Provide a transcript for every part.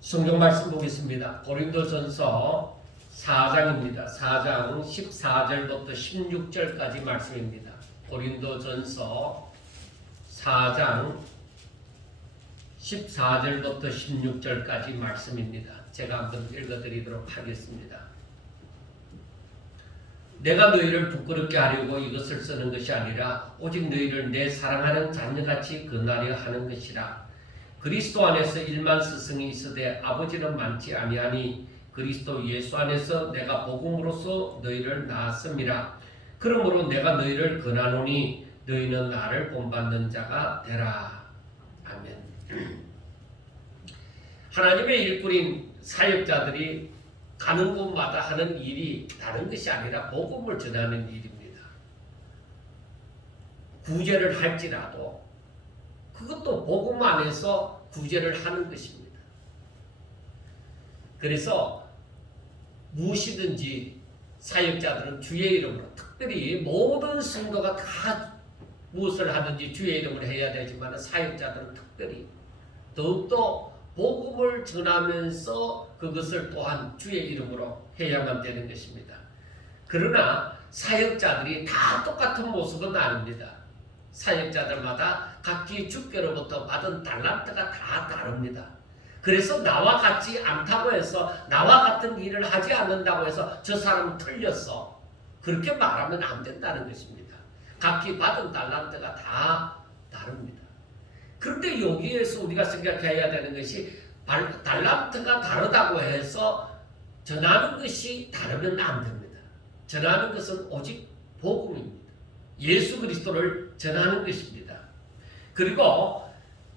성경 말씀 보겠습니다. 고린도전서 4장입니다. 4장 14절부터 16절까지 말씀입니다. 고린도전서 4장 14절부터 16절까지 말씀입니다. 제가 한번 읽어드리도록 하겠습니다. 내가 너희를 부끄럽게 하려고 이것을 쓰는 것이 아니라 오직 너희를 내 사랑하는 자녀같이 권하려 하는 것이라. 그리스도 안에서 1만 스승이 있으되 아버지는 많지 아니하니 그리스도 예수 안에서 내가 복음으로써 너희를 낳았음이라. 그러므로 내가 너희를 권하노니 너희는 나를 본받는 자가 되라. 아멘. 하나님의 일꾼인 사역자들이 가는 곳마다 하는 일이 다른 것이 아니라 복음을 전하는 일입니다. 구제를 할지라도 그것도 복음 안에서 구제를 하는 것입니다. 그래서 무엇이든지 사역자들은 주의 이름으로, 특별히 모든 성도가 다 무엇을 하든지 주의 이름으로 해야 되지만 사역자들은 특별히 더욱더 복음을 전하면서 그것을 또한 주의 이름으로 해야만 되는 것입니다. 그러나 사역자들이 다 똑같은 모습은 아닙니다. 사역자들마다 각기 주께로부터 받은 달란트가 다 다릅니다. 그래서 나와 같지 않다고 해서, 나와 같은 일을 하지 않는다고 해서 저 사람은 틀렸어, 그렇게 말하면 안 된다는 것입니다. 각기 받은 달란트가 다 다릅니다. 그런데 여기에서 우리가 생각해야 되는 것이, 달란트가 다르다고 해서 전하는 것이 다르면 안 됩니다. 전하는 것은 오직 복음입니다. 예수 그리스도를 전하는 것입니다. 그리고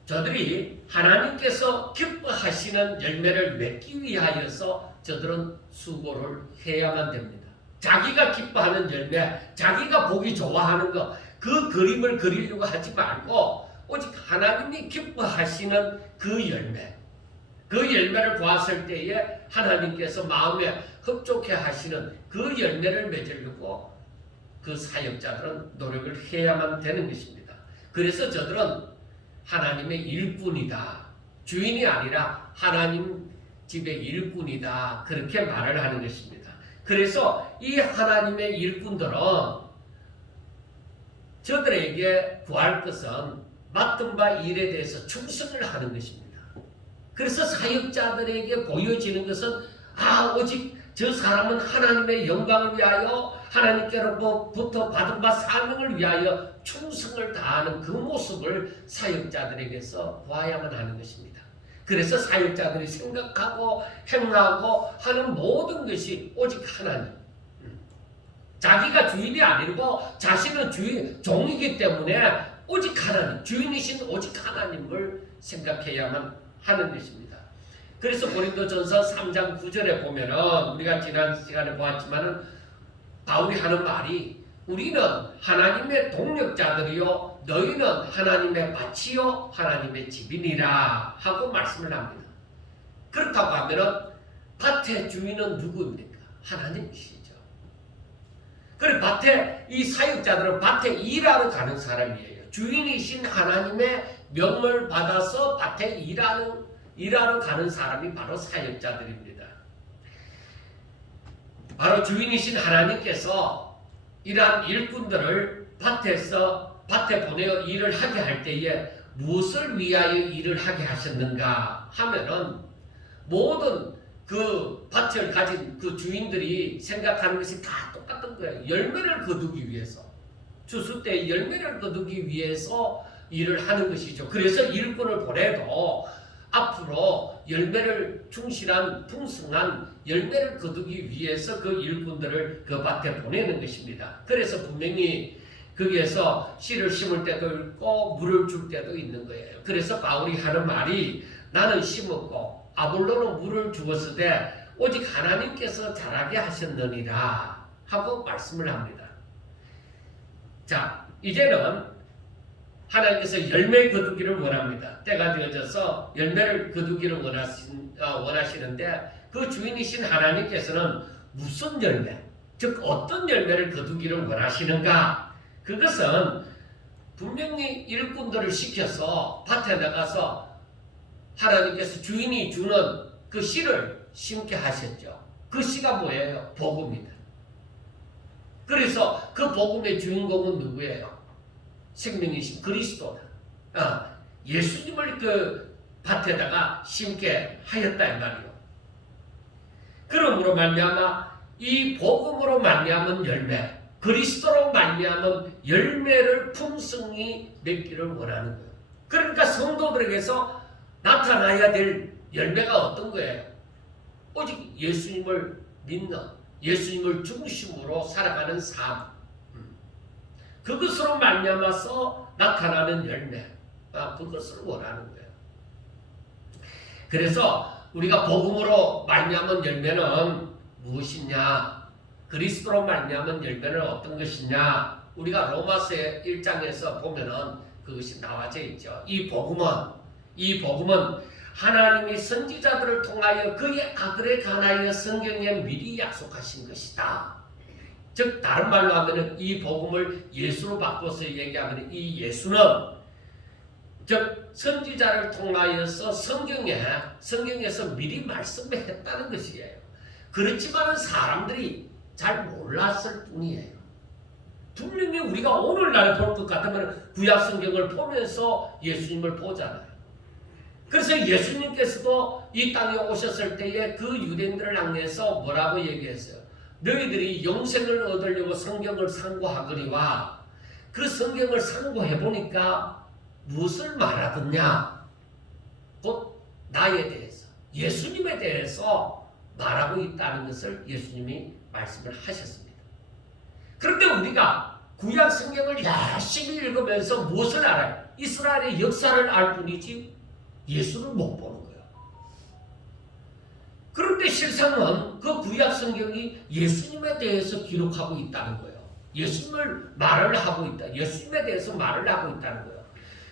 저들이 하나님께서 기뻐하시는 열매를 맺기 위하여서 저들은 수고를 해야만 됩니다. 자기가 기뻐하는 열매, 자기가 보기 좋아하는 것, 그 그림을 그리려고 하지 말고 오직 하나님이 기뻐하시는 그 열매, 그 열매를 보았을 때에 하나님께서 마음에 흡족해 하시는 그 열매를 맺으려고 그 사역자들은 노력을 해야만 되는 것입니다. 그래서 저들은 하나님의 일꾼이다, 주인이 아니라 하나님 집의 일꾼이다, 그렇게 말을 하는 것입니다. 그래서 이 하나님의 일꾼들은 저들에게 구할 것은 맡은 바 일에 대해서 충성을 하는 것입니다. 그래서 사역자들에게 보여지는 것은 오직 저 사람은 하나님의 영광을 위하여, 하나님께로부터 받은 바 사명을 위하여 충성을 다하는 그 모습을 사역자들에게서 보아야만 하는 것입니다. 그래서 사역자들이 생각하고 행하고 하는 모든 것이 오직 하나님, 자기가 주인이 아니고 자신은 종이기 때문에 오직 하나님, 주인이신 오직 하나님을 생각해야만 하는 것입니다. 그래서 고린도전서 3장 9절에 보면은, 우리가 지난 시간에 보았지만은 바울이 하는 말이, 우리는 하나님의 동력자들이요 너희는 하나님의 밭이요 하나님의 집이니라 하고 말씀을 합니다. 그렇다고 하면은 밭의 주인은 누구입니까? 하나님이시죠. 그리고 밭에, 이 사역자들은 밭에 일하러 가는 사람이에요. 주인이신 하나님의 명을 받아서 밭에 일하러 가는 사람이 바로 사역자들입니다. 바로 주인이신 하나님께서 이러한 일꾼들을 밭에 보내어 일을 하게 할 때에 무엇을 위하여 일을 하게 하셨는가 하면은, 모든 그 밭을 가진 그 주인들이 생각하는 것이 다 똑같은 거예요. 열매를 거두기 위해서, 추수 때 열매를 거두기 위해서 일을 하는 것이죠. 그래서 일꾼을 보내도 앞으로 열매를, 충실한 풍성한 열매를 거두기 위해서 그 일꾼들을 그 밭에 보내는 것입니다. 그래서 분명히 거기에서 씨를 심을 때도 있고 물을 줄 때도 있는 거예요. 그래서 바울이 하는 말이, 나는 심었고 아볼로는 물을 주었으되 오직 하나님께서 자라게 하셨느니라 하고 말씀을 합니다. 자, 이제는 하나님께서 열매 거두기를 원합니다. 때가 되어져서 열매를 거두기를 원하시는데, 그 주인이신 하나님께서는 무슨 열매, 즉 어떤 열매를 거두기를 원하시는가? 그것은 분명히 일꾼들을 시켜서 밭에 나가서 하나님께서 주인이 주는 그 씨를 심게 하셨죠. 그 씨가 뭐예요? 복음이다. 그래서 그 복음의 주인공은 누구예요? 생명이신 그리스도다. 예수님을 그 밭에다가 심게 하였다 이 말이요. 그러므로 말미암아 이 복음으로 말미암은 열매, 그리스도로 말미암은 열매를 풍성히 맺기를 원하는 거예요. 그러니까 성도들에게서 나타나야 될 열매가 어떤 거예요? 오직 예수님을 믿는, 예수님을 중심으로 살아가는 삶, 그것으로 말미암아서 나타나는 열매, 그것을 원하는 거예요. 그래서 우리가 복음으로 말미암은 열매는 무엇이냐? 그리스도로 말미암은 열매는 어떤 것이냐? 우리가 로마서 1장에서 보면은 그것이 나와져 있죠. 이 복음은 하나님이 선지자들을 통하여 그의 아들에 관하여 성경에 미리 약속하신 것이다. 즉 다른 말로 하면은 이 복음을 예수로 바꿔서 얘기하면 이 예수는 즉 선지자를 통하여서 성경에서 미리 말씀했다는 것이에요. 그렇지만 사람들이 잘 몰랐을 뿐이에요. 분명히 우리가 오늘날 볼 것 같으면 구약 성경을 보면서 예수님을 보잖아요. 그래서 예수님께서도 이 땅에 오셨을 때에 그 유대인들을 향해서 뭐라고 얘기했어요? 너희들이 영생을 얻으려고 성경을 상고하거니와 그 성경을 상고해보니까 무엇을 말하더냐? 곧 나에 대해서, 예수님에 대해서 말하고 있다는 것을 예수님이 말씀을 하셨습니다. 그런데 우리가 구약 성경을 열심히 읽으면서 무엇을 알아요? 이스라엘의 역사를 알 뿐이지 예수를 못 보는 거예요. 그런데 실상은 그 구약 성경이 예수님에 대해서 기록하고 있다는 거예요. 예수님을 말을 하고 있다. 예수님에 대해서 말을 하고 있다는 거예요.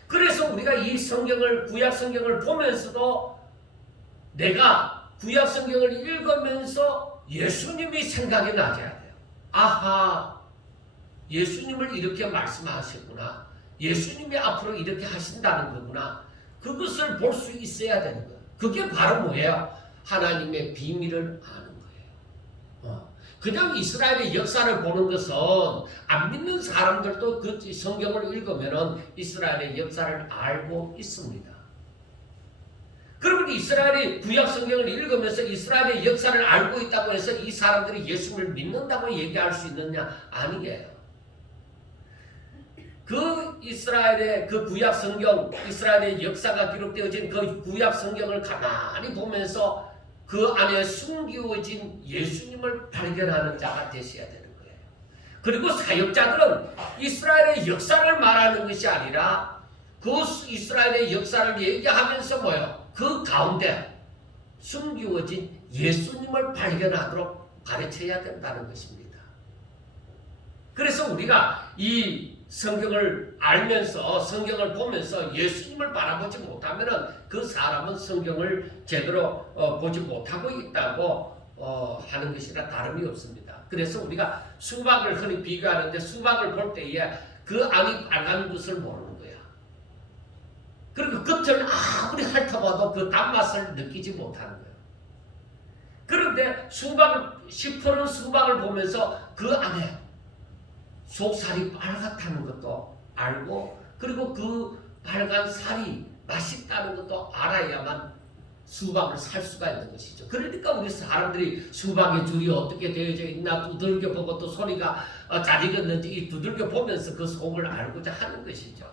그래서 우리가 이 성경을, 구약 성경을 보면서도 내가 구약 성경을 읽으면서 예수님이 생각이 나져야 돼요. 아하, 예수님을 이렇게 말씀하셨구나. 예수님이 앞으로 이렇게 하신다는 거구나. 그것을 볼 수 있어야 되는 거예요. 그게 바로 뭐예요? 하나님의 비밀을 아는 거예요. 그냥 이스라엘의 역사를 보는 것은 안 믿는 사람들도 그 성경을 읽으면 이스라엘의 역사를 알고 있습니다. 그러면 이스라엘이 구약 성경을 읽으면서 이스라엘의 역사를 알고 있다고 해서 이 사람들이 예수님을 믿는다고 얘기할 수 있느냐? 아니에요. 그 이스라엘의 그 구약 성경, 이스라엘의 역사가 기록되어진 그 구약 성경을 가만히 보면서 그 안에 숨기워진 예수님을 발견하는 자가 되셔야 되는 거예요. 그리고 사역자들은 이스라엘의 역사를 말하는 것이 아니라 그 이스라엘의 역사를 얘기하면서 뭐예요? 그 가운데 숨기워진 예수님을 발견하도록 가르쳐야 된다는 것입니다. 그래서 우리가 이 성경을 알면서 성경을 보면서 예수님을 바라보지 못하면 그 사람은 성경을 제대로 보지 못하고 있다고 하는 것이나 다름이 없습니다. 그래서 우리가 수박을 흔히 비교하는데 수박을 볼 때에 그 안이 빨간 것을 모르는 거야. 그리고 겉을 아무리 핥아봐도 그 단맛을 느끼지 못하는 거예요. 그런데 시퍼런 수박을 보면서 그 안에 속살이 빨갛다는 것도 알고 그리고 그 빨간 살이 맛있다는 것도 알아야만 수박을 살 수가 있는 것이죠. 그러니까 우리 사람들이 수박의 줄이 어떻게 되어져 있나 두들겨 보고 또 소리가 잘 익었는지 이 두들겨 보면서 그 속을 알고자 하는 것이죠.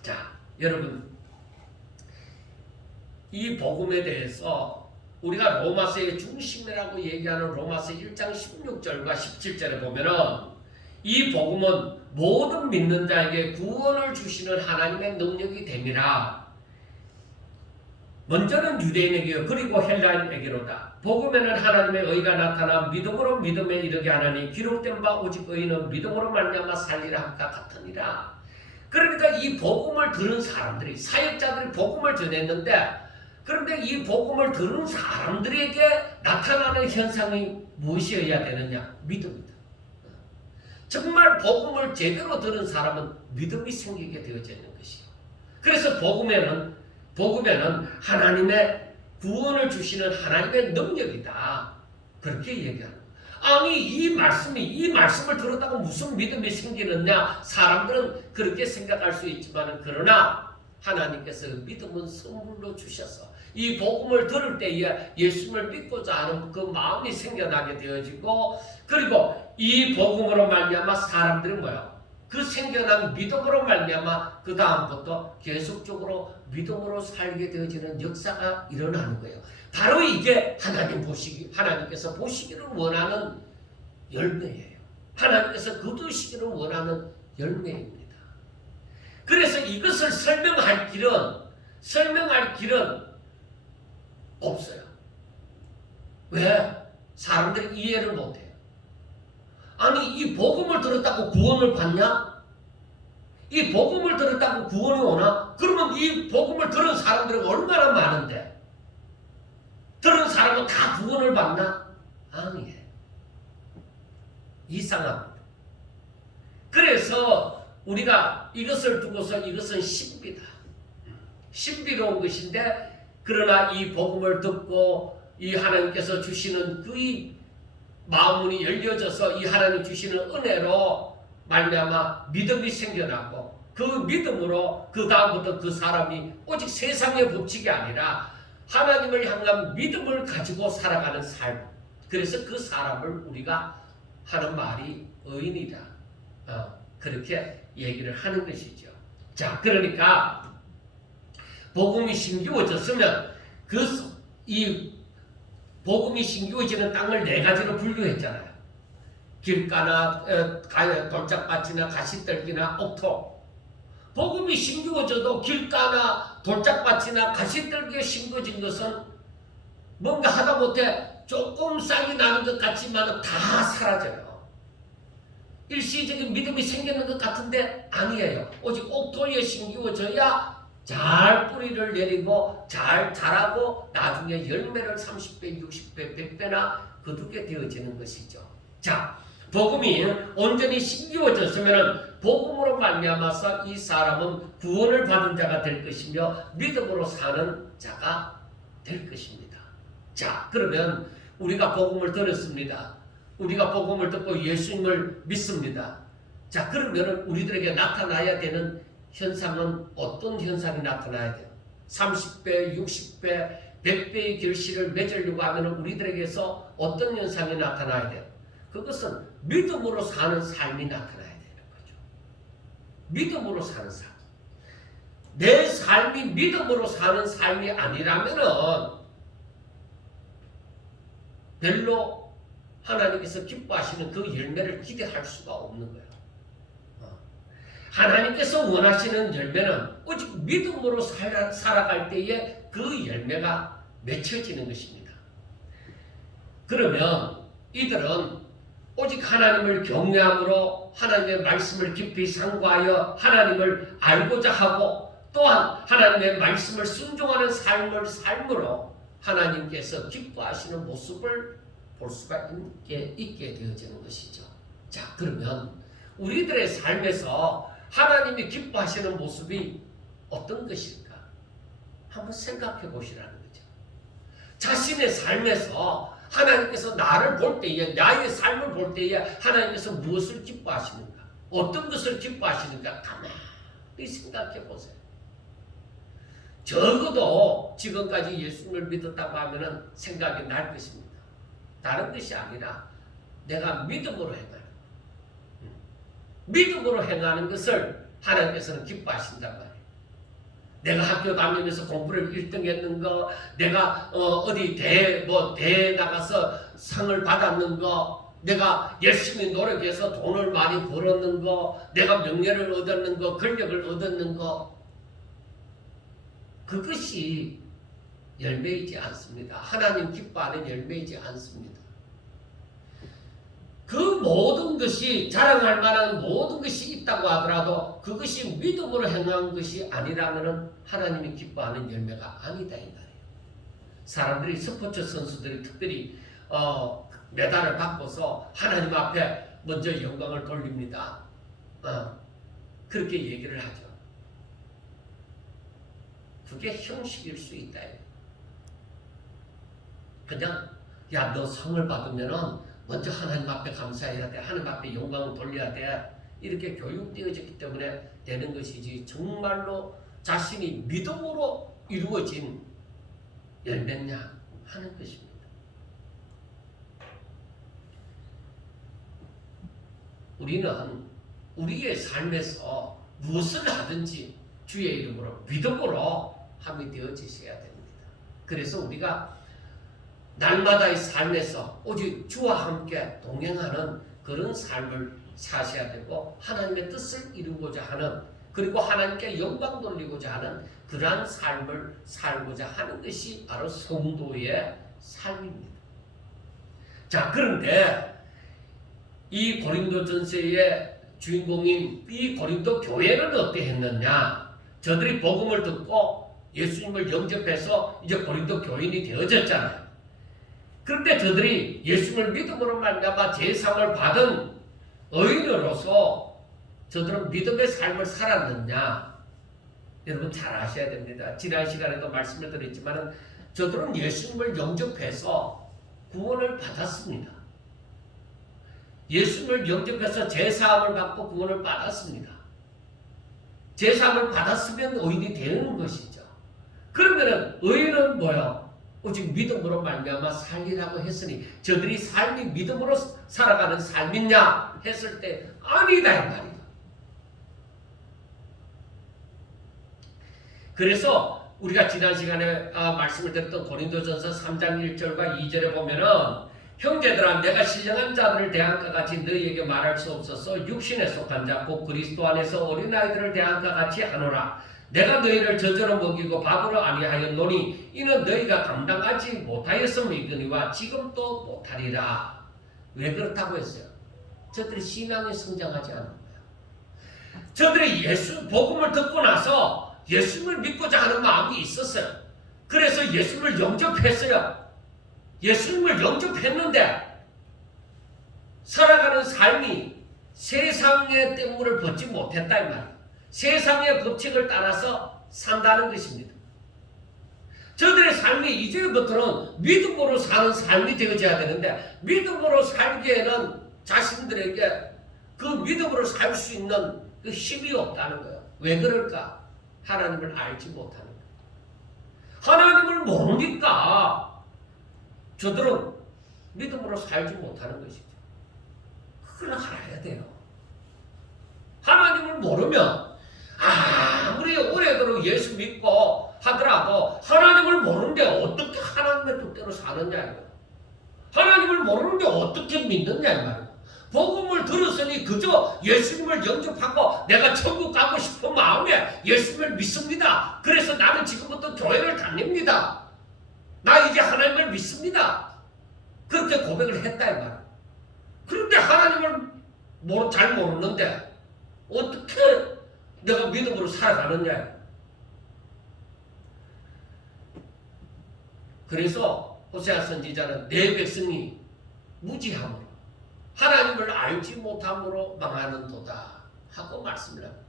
자, 여러분 이 복음에 대해서 우리가 로마서의 중심이라고 얘기하는 로마서 1장 16절과 17절에 보면은 이 복음은 모든 믿는 자에게 구원을 주시는 하나님의 능력이 됨이라. 먼저는 유대인에게요 그리고 헬라인에게로다. 복음에는 하나님의 의가 나타나 믿음으로 믿음에 이르게 하나니 기록된 바 오직 의는 믿음으로 말미암아 살리라 함과 같으니라. 그러니까 이 복음을 들은 사람들이 사역자들이 복음을 전했는데 그런데 이 복음을 들은 사람들에게 나타나는 현상이 무엇이어야 되느냐? 믿음이다. 정말 복음을 제대로 들은 사람은 믿음이 생기게 되어져 있는 것이요. 그래서 복음에는 하나님의 구원을 주시는 하나님의 능력이다. 그렇게 얘기하는 거예요. 아니 이 말씀을 들었다고 무슨 믿음이 생기느냐? 사람들은 그렇게 생각할 수 있지만 그러나 하나님께서 믿음은 선물로 주셔서 이 복음을 들을 때에 예수님을 믿고자 하는 그 마음이 생겨나게 되어지고 그리고 이 복음으로 말미암아 사람들이 뭐야? 그 생겨난 믿음으로 말미암아 그 다음부터 계속적으로 믿음으로 살게 되어지는 역사가 일어나는 거예요. 바로 이게 하나님께서 보시기를 원하는 열매예요. 하나님께서 거두시기를 원하는 열매입니다. 그래서 이것을 설명할 길은 없어요. 왜? 사람들이 이해를 못해요. 아니 이 복음을 들었다고 구원을 받냐? 이 복음을 들었다고 구원이 오나? 그러면 이 복음을 들은 사람들은 얼마나 많은데 들은 사람은 다 구원을 받나? 아니에요. 이상합니다. 그래서 우리가 이것을 두고서 이것은 신비다. 신비로운 것인데 그러나 이 복음을 듣고 이 하나님께서 주시는 그 마음문이 열려져서 이 하나님 주시는 은혜로 말미암아 믿음이 생겨나고 그 믿음으로 그 다음부터 그 사람이 오직 세상의 법칙이 아니라 하나님을 향한 믿음을 가지고 살아가는 삶. 그래서 그 사람을 우리가 하는 말이 의인이다. 그렇게 얘기를 하는 것이죠. 자, 그러니까 복음이 심기워졌으면 이 복음이 심기워지는 땅을 네 가지로 분류했잖아요. 길가나 돌짝밭이나 가시떨기나 옥토. 복음이 심기워져도 길가나 돌짝밭이나 가시떨기에 심겨진 것은 뭔가 하다못해 조금 싹이 나는 것 같지만 다 사라져요. 일시적인 믿음이 생기는 것 같은데 아니에요. 오직 옥토에 심기워져야 잘 뿌리를 내리고 잘 자라고 나중에 열매를 30배, 60배, 100배나 거두게 되어지는 것이죠. 자, 복음이 온전히 심기워졌으면 복음으로 말미암아서 이 사람은 구원을 받은 자가 될 것이며 믿음으로 사는 자가 될 것입니다. 자, 그러면 우리가 복음을 들었습니다. 우리가 복음을 듣고 예수님을 믿습니다. 자, 그러면 우리들에게 나타나야 되는 현상은 어떤 현상이 나타나야 돼요? 30배, 60배, 100배의 결실을 맺으려고 하면 우리들에게서 어떤 현상이 나타나야 돼요? 그것은 믿음으로 사는 삶이 나타나야 되는 거죠. 믿음으로 사는 삶. 내 삶이 믿음으로 사는 삶이 아니라면은 별로 하나님께서 기뻐하시는 그 열매를 기대할 수가 없는 거예요. 하나님께서 원하시는 열매는 오직 믿음으로 살아갈 때에 그 열매가 맺혀지는 것입니다. 그러면 이들은 오직 하나님을 경외함으로 하나님의 말씀을 깊이 상고하여 하나님을 알고자 하고 또한 하나님의 말씀을 순종하는 삶으로 하나님께서 기뻐하시는 모습을 볼 수가 있게 되어지는 것이죠. 자, 그러면 우리들의 삶에서 하나님이 기뻐하시는 모습이 어떤 것일까? 한번 생각해 보시라는 거죠. 자신의 삶에서 하나님께서 나를 볼 때에, 나의 삶을 볼 때에 하나님께서 무엇을 기뻐하시는가? 어떤 것을 기뻐하시는가? 가만히 생각해 보세요. 적어도 지금까지 예수님을 믿었다고 하면 생각이 날 것입니다. 다른 것이 아니라 내가 믿음으로 행하는 믿음으로 행하는 것을 하나님께서는 기뻐하신단 말이에요. 내가 학교 다니면서 공부를 1등 했는 거, 내가 어디 대회에 나가서 상을 받았는 거, 내가 열심히 노력해서 돈을 많이 벌었는 거, 내가 명예를 얻었는 거, 권력을 얻었는 거, 그것이 열매이지 않습니다. 하나님 기뻐하는 열매이지 않습니다. 그 모든 것이 자랑할 만한 모든 것이 있다고 하더라도 그것이 믿음으로 행한 것이 아니라면 하나님이 기뻐하는 열매가 아니다 이 말이에요. 사람들이 스포츠 선수들이 특별히 메달을 받고서 하나님 앞에 먼저 영광을 돌립니다. 그렇게 얘기를 하죠. 그게 형식일 수 있다. 그냥 야 너 상을 받으면은 먼저 하나님 앞에 감사해야 돼. 하나님 앞에 영광을 돌려야 돼. 이렇게 교육되어졌기 때문에 되는 것이지 정말로 자신이 믿음으로 이루어진 열매냐 하는 것입니다. 우리는 우리의 삶에서 무엇을 하든지 주의 이름으로 믿음으로 함이 되어지셔야 됩니다. 그래서 우리가 날마다의 삶에서 오직 주와 함께 동행하는 그런 삶을 사셔야 되고 하나님의 뜻을 이루고자 하는 그리고 하나님께 영광 돌리고자 하는 그러한 삶을 살고자 하는 것이 바로 성도의 삶입니다. 자, 그런데 이 고린도전서의 주인공인 이 고린도 교회는 어떻게 했느냐? 저들이 복음을 듣고 예수님을 영접해서 이제 고린도 교인이 되어졌잖아요. 그런데 저들이 예수님을 믿음으로 말미암아 제사함을 받은 의인으로서 저들은 믿음의 삶을 살았느냐? 여러분 잘 아셔야 됩니다. 지난 시간에도 말씀을 드렸지만 저들은 예수님을 영접해서 구원을 받았습니다. 예수님을 영접해서 제사함을 받고 구원을 받았습니다. 제사함을 받았으면 의인이 되는 것이죠. 그러면 의인은 뭐요? 오직 믿음으로 말미암아 살리라고 했으니 저들이 삶이 믿음으로 살아가는 삶이냐 했을 때 아니다 이 말이에요. 그래서 우리가 지난 시간에 말씀을 드렸던 고린도전서 3장 1절과 2절에 보면은 형제들아 내가 신령한 자들을 대한과 같이 너희에게 말할 수 없어서 육신에 속한 자 곧 그리스도 안에서 어린아이들을 대한과 같이 하노라. 내가 너희를 저저로 먹이고 밥으로 아니하였노니 이는 너희가 감당하지 못하였음이거니와 지금도 못하리라. 왜 그렇다고 했어요? 저들이 신앙에 성장하지 않은 거예요. 저들이 예수 복음을 듣고 나서 예수님을 믿고자 하는 마음이 있었어요. 그래서 예수님을 영접했어요. 예수님을 영접했는데 살아가는 삶이 세상의 때문을 벗지 못했다 이 말이에요. 세상의 법칙을 따라서 산다는 것입니다. 저들의 삶이 이제부터는 믿음으로 사는 삶이 되어져야 되는데 믿음으로 살기에는 자신들에게 그 믿음으로 살 수 있는 그 힘이 없다는 거예요. 왜 그럴까? 하나님을 알지 못하는 거예요. 하나님을 모르니까 저들은 믿음으로 살지 못하는 것이죠. 그걸 알아야 돼요. 하나님을 모르면 아무리 오래도록 예수 믿고 하더라도 하나님을 모르는데 어떻게 하나님의 뜻대로 사느냐 이거예요. 하나님을 모르는데 어떻게 믿느냐 이 말이에요. 복음을 들었으니 그저 예수님을 영접하고 내가 천국 가고 싶은 마음에 예수님을 믿습니다. 그래서 나는 지금부터 교회를 다닙니다. 나 이제 하나님을 믿습니다. 그렇게 고백을 했다 이 말이에요. 그런데 하나님을 잘 모르는데 어떻게 내가 믿음으로 살아가느냐. 그래서 호세아 선지자는 내 백성이 무지함으로 하나님을 알지 못함으로 망하는도다 하고 말씀을 합니다.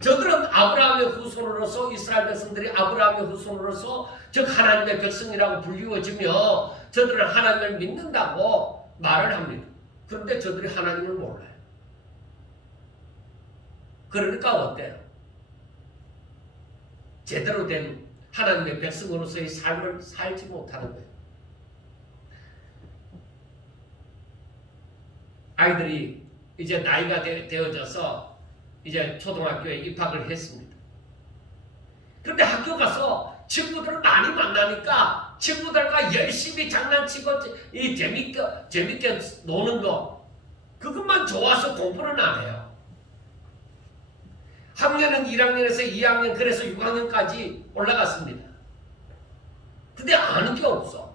저들은 아브라함의 후손으로서 이스라엘 백성들이 아브라함의 후손으로서 즉 하나님의 백성이라고 불리워지며 저들은 하나님을 믿는다고 말을 합니다. 그런데 저들이 하나님을 몰라요. 그러니까 어때요? 제대로 된 하나님의 백성으로서의 삶을 살지 못하는 거예요. 아이들이 이제 나이가 되어져서 이제 초등학교에 입학을 했습니다. 그런데 학교 가서 친구들을 많이 만나니까 친구들과 열심히 장난치고 이 재밌게 노는 거 그것만 좋아서 공부는 안 해요. 학년은 1학년에서 2학년 그래서 6학년까지 올라갔습니다. 근데 아는 게 없어.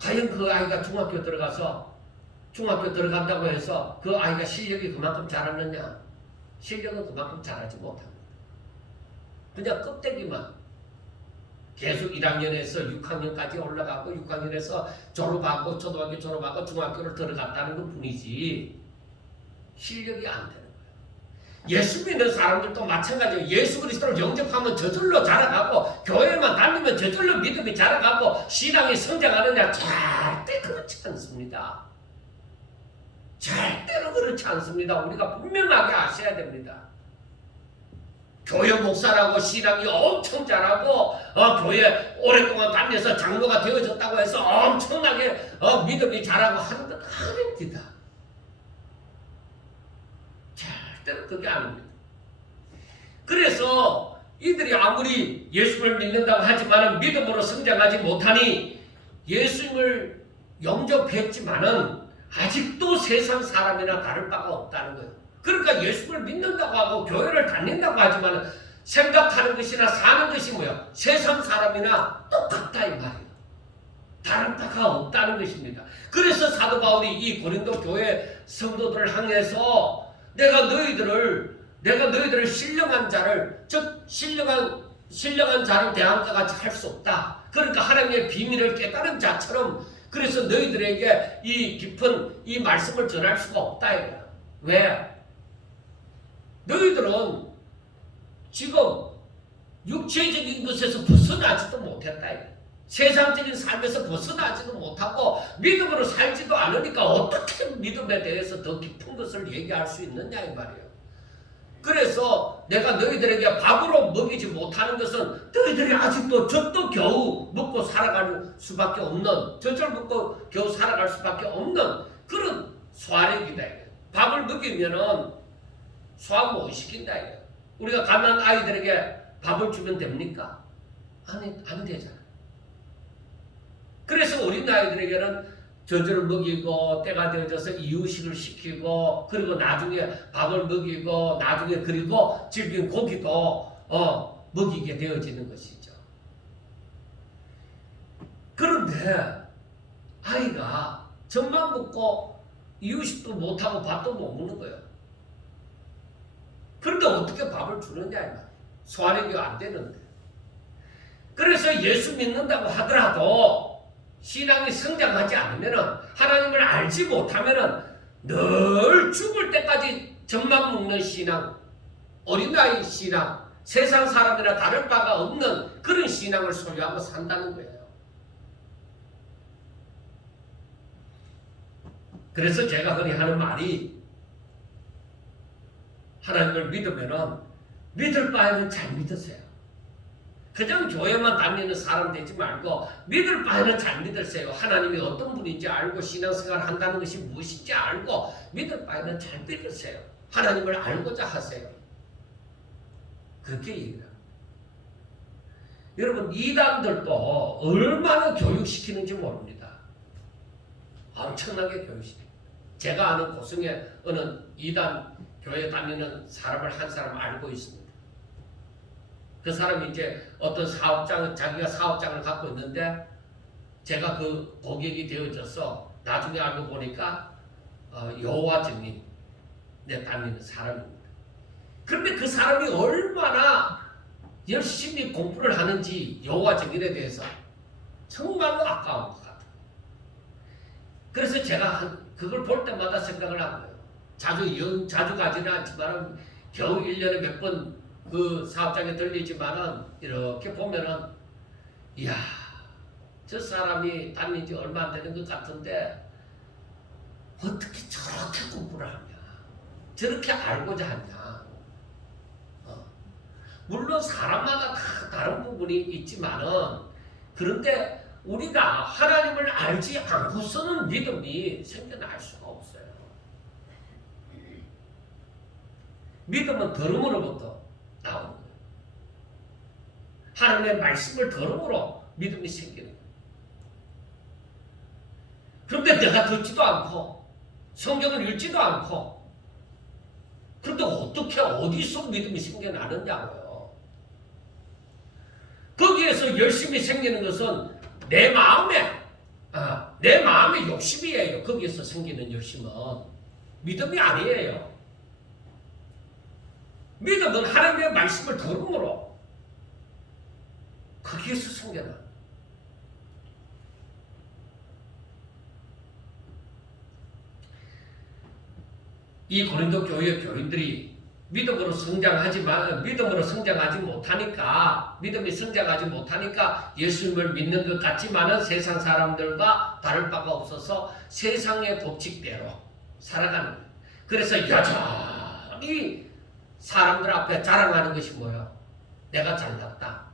과연 그 아이가 중학교 들어간다고 해서 그 아이가 실력이 그만큼 잘하느냐? 실력은 그만큼 잘하지 못합니다. 그냥 껍데기만 계속 1학년에서 6학년까지 올라가고 6학년에서 졸업하고 초등학교 졸업하고 중학교를 들어갔다는 것 뿐이지 실력이 안 되는 거예요. 예수 믿는 사람들도 마찬가지예요. 예수 그리스도를 영접하면 저절로 자라가고 교회만 다니면 저절로 믿음이 자라가고 신앙이 성장하느냐? 절대 그렇지 않습니다. 절대로 그렇지 않습니다. 우리가 분명하게 아셔야 됩니다. 교회 목사라고 신앙이 엄청 잘하고 교회 오랫동안 다녀서 장로가 되어졌다고 해서 엄청나게 믿음이 자라고 하는 건 아닙니다. 절대로 그게 아닙니다. 그래서 이들이 아무리 예수를 믿는다고 하지만 믿음으로 성장하지 못하니 예수님을 영접했지만은 아직도 세상 사람이나 다를 바가 없다는 거예요. 그러니까 예수를 믿는다고 하고 교회를 다닌다고 하지만 생각하는 것이나 사는 것이 뭐야? 세상 사람이나 똑같다 이 말이에요. 다른 바가 없다는 것입니다. 그래서 사도 바울이 이 고린도 교회 성도들을 향해서 내가 너희들을 신령한 자를 즉 신령한 자를 대한 것 같이 할 수 없다. 그러니까 하나님의 비밀을 깨달은 자처럼 그래서 너희들에게 이 깊은 이 말씀을 전할 수가 없다 이거야. 왜? 너희들은 지금 육체적인 것에서 벗어나지도 못했다. 세상적인 삶에서 벗어나지도 못하고 믿음으로 살지도 않으니까 어떻게 믿음에 대해서 더 깊은 것을 얘기할 수 있느냐 이 말이에요. 그래서 내가 너희들에게 밥으로 먹이지 못하는 것은 너희들이 아직도 젖도 겨우 먹고 살아갈 수밖에 없는 젖을 먹고 겨우 살아갈 수밖에 없는 그런 소화력이다. 밥을 먹이면은 소화 못 시킨다. 우리가 가난한 아이들에게 밥을 주면 됩니까? 안 되잖아. 그래서 어린 아이들에게는 젖을 먹이고 때가 되어져서 이유식을 시키고 그리고 나중에 밥을 먹이고 나중에 그리고 질긴 고기도 먹이게 되어지는 것이죠. 그런데 아이가 젖만 먹고 이유식도 못하고 밥도 못 먹는 거예요. 그런데 어떻게 밥을 주느냐 이 말이에요. 소화력이 안 되는데. 그래서 예수 믿는다고 하더라도 신앙이 성장하지 않으면 하나님을 알지 못하면 늘 죽을 때까지 젖만 먹는 신앙, 어린아이 신앙, 세상 사람이나 다를 바가 없는 그런 신앙을 소유하고 산다는 거예요. 그래서 제가 흔히 하는 말이 하나님을 믿으면 믿을 바에는 잘 믿으세요. 그냥 교회만 다니는 사람 되지 말고 믿을 바에는 잘 믿으세요. 하나님이 어떤 분인지 알고 신앙생활 한다는 것이 무엇인지 알고 믿을 바에는 잘 믿으세요. 하나님을 알고자 하세요. 그렇게 얘기합니다. 여러분 이단들도 얼마나 교육시키는지 모릅니다. 엄청나게 교육시켜요. 제가 아는 고성에 어느 이단 교회 다니는 사람을 한 사람 알고 있습니다. 그 사람이 이제 어떤 자기가 사업장을 갖고 있는데 제가 그 고객이 되어져서 나중에 알고 보니까 여호와 증인에 다니는 사람입니다. 그런데 그 사람이 얼마나 열심히 공부를 하는지 여호와 증인에 대해서 정말로 아까운 것 같아요. 그래서 제가 그걸 볼 때마다 생각을 한 거예요. 자주 가지는 않지만 겨우 1년에 몇 번 그 사업장에 들리지만은 이렇게 보면은 이야 저 사람이 다닌 지 얼마 안 되는 것 같은데 어떻게 저렇게 공부를 하냐 저렇게 알고자 하냐 물론 사람마다 다 다른 부분이 있지만은 그런데 우리가 하나님을 알지 않고서는 믿음이 생겨날 수가 없어요. 믿음은 들음으로부터 나오는 거예요. 하나님의 말씀을 들음으로 믿음이 생기는 거예요. 그런데 내가 듣지도 않고 성경을 읽지도 않고 그런데 어떻게 어디서 믿음이 생겨나느냐고요. 거기에서 열심히 생기는 것은 내 마음의 욕심이에요. 거기에서 생기는 욕심은 믿음이 아니에요. 믿음은 하나님의 말씀을 들음으로 거기에서 생겨나. 이 고린도 교회 교인들이 믿음으로 성장하지 못하니까, 믿음이 성장하지 못하니까 예수님을 믿는 것 같지만은 세상 사람들과 다를 바가 없어서 세상의 법칙대로 살아가는 거예요. 그래서 여전히 사람들 앞에 자랑하는 것이 뭐예요? 내가 잘났다.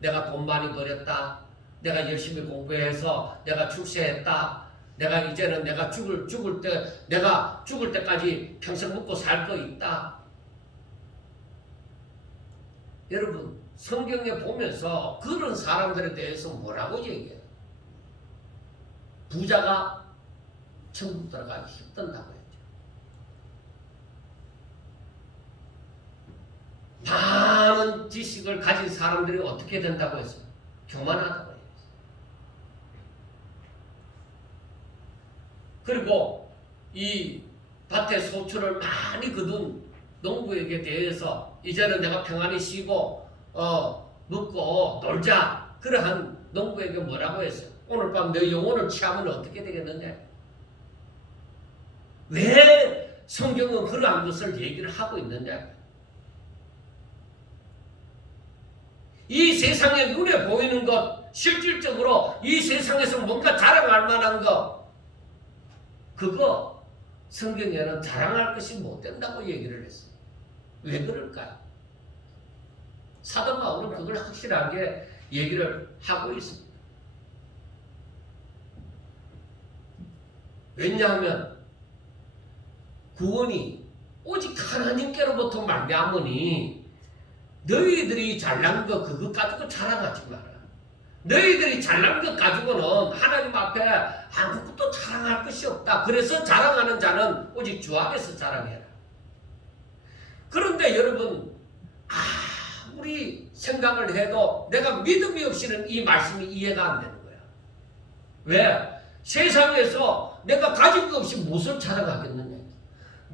내가 돈 많이 벌였다. 내가 열심히 공부해서 내가 출세했다. 내가 이제는 내가 죽을 때까지 평생 먹고 살 거 있다. 여러분, 성경에 보면서 그런 사람들에 대해서 뭐라고 얘기해요? 부자가 천국 들어가기 힘든다고 했죠. 많은 지식을 가진 사람들이 어떻게 된다고 했어요? 교만하다고 했어요. 그리고 이 밭에 소출을 많이 거둔 농부에게 대해서 이제는 내가 평안히 쉬고 먹고 놀자. 그러한 농부에게 뭐라고 했어요? 오늘 밤 너 영혼을 취하면 어떻게 되겠느냐? 왜 성경은 그러한 것을 얘기를 하고 있느냐? 이 세상에 눈에 보이는 것, 실질적으로 이 세상에서 뭔가 자랑할 만한 것, 그거 성경에는 자랑할 것이 못 된다고 얘기를 했어요. 왜 그럴까요? 사도 바울은 그걸 확실하게 얘기를 하고 있습니다. 왜냐하면 구원이 오직 하나님께로부터 말미암으니 너희들이 잘난 거 그것 가지고 자랑하지 마라. 너희들이 잘난 것 가지고는 하나님 앞에 아무것도 자랑할 것이 없다. 그래서 자랑하는 자는 오직 주 안에서 자랑해라. 그런데 여러분, 아무리 생각을 해도 내가 믿음이 없이는 이 말씀이 이해가 안 되는 거야. 왜? 세상에서 내가 가진 것 없이 무엇을 자랑하겠느냐?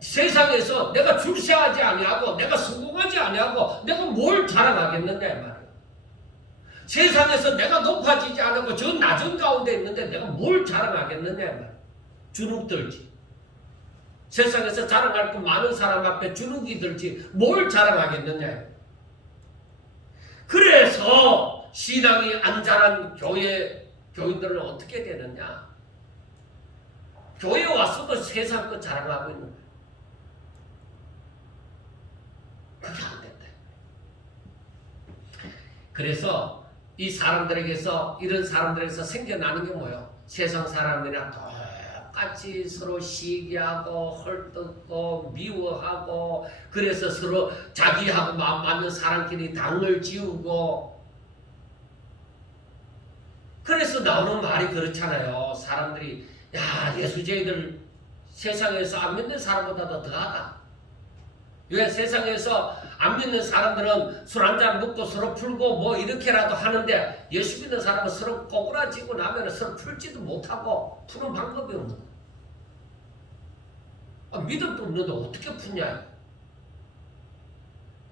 세상에서 내가 출세하지 아니하고 내가 성공하지 아니하고 내가 뭘 자랑하겠느냐 이 말이에요. 세상에서 내가 높아지지 않고 저 낮은 가운데 있는데 내가 뭘 자랑하겠느냐 이 말이에요. 주눅 들지. 세상에서 자랑할 거 많은 사람 앞에 주눅이 들지 뭘 자랑하겠느냐. 그래서 신앙이 안 자란 교인들은 어떻게 되느냐. 교회에 왔어도 세상 거 자랑하고 있는 거예요. 그게 안 된다. 그래서 이 사람들에게서 이런 사람들에게서 생겨나는 게 뭐예요? 세상 사람들이랑 똑같이 서로 시기하고 헐뜯고 미워하고 그래서 서로 자기하고 마음 맞는 사람끼리 당을 지우고 그래서 나오는 말이 그렇잖아요. 사람들이 야 예수쟁이들 세상에서 안 믿는 사람보다 더 더하다. 왜 세상에서 안 믿는 사람들은 술 한잔 먹고 서로 풀고 뭐 이렇게라도 하는데 예수 믿는 사람은 서로 꼬꾸라지고 나면 서로 풀지도 못하고 푸는 방법이 없는 거야. 믿음도 없는데 어떻게 푸냐.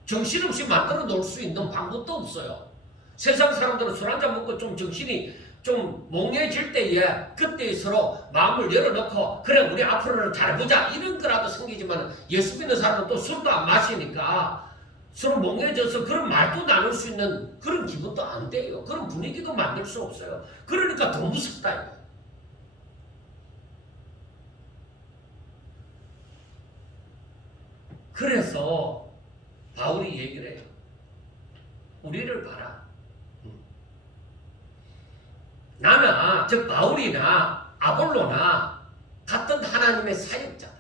정신없이 만들어 놓을 수 있는 방법도 없어요. 세상 사람들은 술 한잔 먹고 좀 정신이 좀 몽해질 때에 그때 서로 마음을 열어놓고 그래 우리 앞으로는 잘 보자 이런 거라도 생기지만 예수 믿는 사람은 또 술도 안 마시니까 서로 몽해져서 그런 말도 나눌 수 있는 그런 기분도 안 돼요. 그런 분위기도 만들 수 없어요. 그러니까 더 무섭다 이거. 그래서 바울이 얘기를 해요. 우리를 봐라. 나나 즉 바울이나 아볼로나 같은 하나님의 사역자다.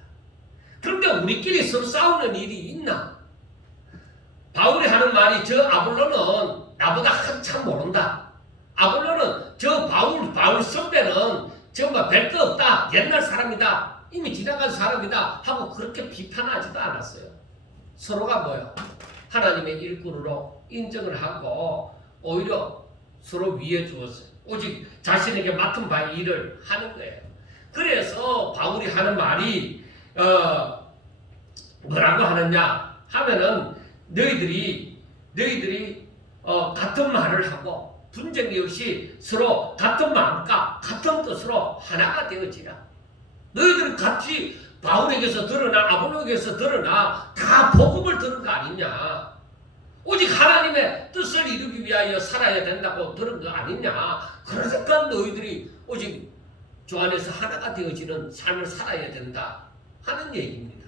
그런데 우리끼리 서로 싸우는 일이 있나? 바울이 하는 말이 저 아볼로는 나보다 한참 모른다. 아볼로는 저 바울 선배는 정말 별 거 없다. 옛날 사람이다. 이미 지나간 사람이다. 하고 그렇게 비판하지도 않았어요. 서로가 뭐요? 하나님의 일꾼으로 인정을 하고 오히려 서로 위해 주었어요. 오직 자신에게 맡은 바의 일을 하는 거예요. 그래서 바울이 하는 말이 뭐라고 하느냐 하면은 너희들이 같은 말을 하고 분쟁이 없이 서로 같은 마음과 같은 뜻으로 하나가 되어지라. 너희들은 같이 바울에게서 드러나 아볼로에게서 드러나 다 복음을 들은 거 아니냐. 오직 하나님의 뜻을 이루기 위하여 살아야 된다고 들은 거 아니냐. 그러니까 너희들이 오직 주 안에서 하나가 되어지는 삶을 살아야 된다 하는 얘기입니다.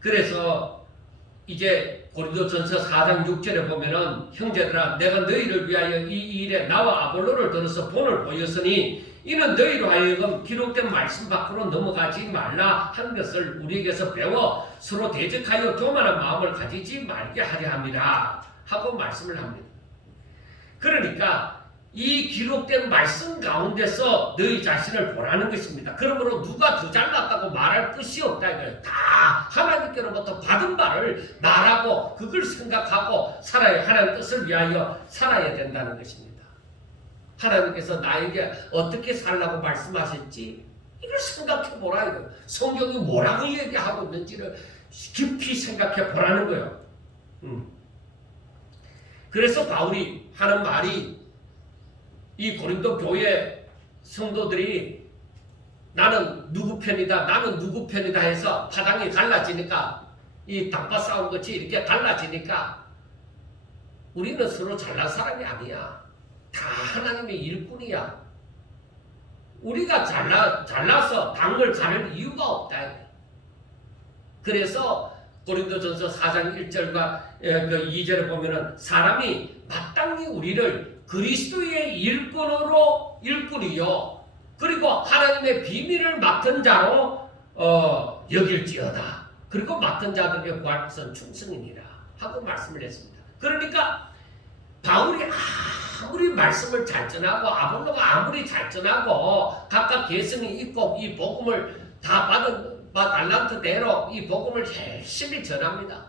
그래서 이제 고린도전서 4장 6절에 보면은 형제들아 내가 너희를 위하여 이 일에 나와 아볼로를 들어서 본을 보였으니 이는 너희로 하여금 기록된 말씀 밖으로 넘어가지 말라 한 것을 우리에게서 배워 서로 대적하여 교만한 마음을 가지지 말게 하려 함이라 하고 말씀을 합니다. 그러니까 이 기록된 말씀 가운데서 너희 자신을 보라는 것입니다. 그러므로 누가 더 잘났다고 말할 것이 없다 이거예요. 다 하나님께로부터 받은 바를 말하고 그걸 생각하고 살아야 하나님 뜻을 위하여 살아야 된다는 것입니다. 하나님께서 나에게 어떻게 살라고 말씀하셨지? 이걸 생각해 보라 이거예요. 성경이 뭐라고 얘기하고 있는지를 깊이 생각해 보라는 거예요. 그래서 바울이 하는 말이 이 고린도 교회 성도들이 나는 누구 편이다 나는 누구 편이다 해서 파당이 갈라지니까 이 당파 싸움 같이 이렇게 갈라지니까 우리는 서로 잘난 사람이 아니야. 다 하나님의 일꾼이야. 우리가 잘나서 당을 가를 이유가 없다. 그래서 고린도전서 4장 1절과 그 2절을 보면은 사람이 마땅히 우리를 그리스도의 일꾼이요 그리고 하나님의 비밀을 맡은 자로 여길지어다. 그리고 맡은 자들에게 구할 것은 충성이니라 하고 말씀을 했습니다. 그러니까 바울이 아무리 말씀을 잘 전하고 아볼로가 아무리 잘 전하고 각각 개성이 있고 이 복음을 다 받은 달란트대로 이 복음을 열심히 전합니다.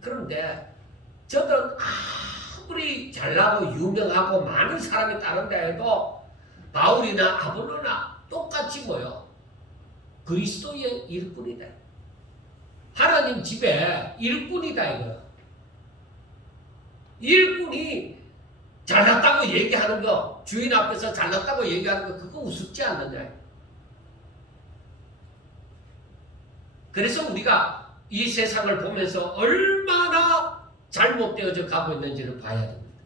그런데 저들은 아무리 잘나고 유명하고 많은 사람이 따른다 해도 바울이나 아볼로나 똑같이 뭐요? 그리스도의 일꾼이다. 하나님 집에 일꾼이다 이거. 일꾼이 잘났다고 얘기하는 거, 주인 앞에서 잘났다고 얘기하는 거 그거 우습지 않느냐. 그래서 우리가 이 세상을 보면서 얼마나 잘못되어져 가고 있는지를 봐야 됩니다.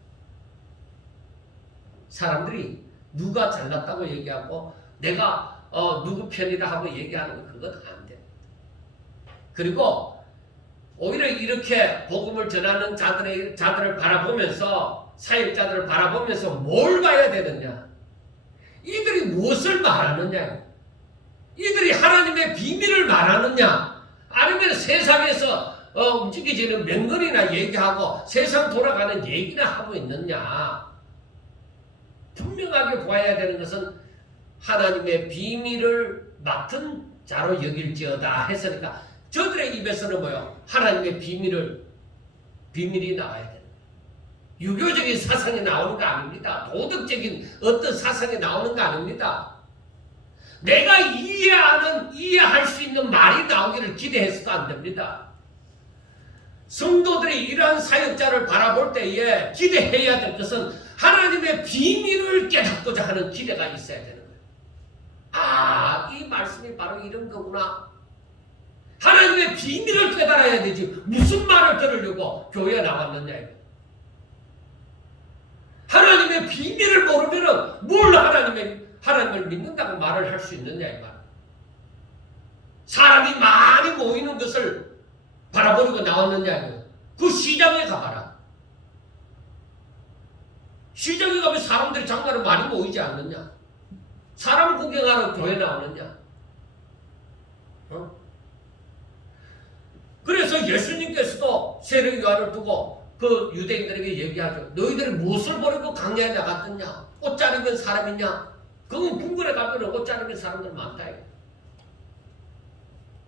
사람들이 누가 잘났다고 얘기하고 내가 누구 편이다 하고 얘기하는 거 그건 안 돼. 그리고 오히려 이렇게 복음을 전하는 자들을 바라보면서 사역자들을 바라보면서 뭘 봐야 되느냐? 이들이 무엇을 말하느냐? 이들이 하나님의 비밀을 말하느냐? 아니면 세상에서 움직이지는 명언이나 얘기하고 세상 돌아가는 얘기나 하고 있느냐? 분명하게 보아야 되는 것은 하나님의 비밀을 맡은 자로 여길지어다 했으니까 저들의 입에서는 뭐요? 하나님의 비밀이 나와야 돼요. 유교적인 사상이 나오는 거 아닙니다. 도덕적인 어떤 사상이 나오는 거 아닙니다. 내가 이해할 수 있는 말이 나오기를 기대해서도 안 됩니다. 성도들이 이러한 사역자를 바라볼 때에 기대해야 될 것은 하나님의 비밀을 깨닫고자 하는 기대가 있어야 되는 거예요. 이 말씀이 바로 이런 거구나. 하나님의 비밀을 깨달아야 되지. 무슨 말을 들으려고 교회에 나왔느냐 이거. 하나님의 비밀을 모르면 뭘 하나님을 믿는다고 말을 할 수 있느냐 이 말. 사람이 많이 모이는 것을 바라보려고 나왔느냐 이거. 그 시장에 가봐라. 시장에 가면 사람들이 정말로 많이 모이지 않느냐. 사람 구경하러 교회 나오느냐. 그래서 예수님께서도 세례 요한을 두고 그 유대인들에게 얘기하죠. 너희들이 무엇을 보려고 강야에 나갔느냐? 옷 자르면 사람이냐? 그건 궁궐에 가면 옷 자르면 사람들 많다.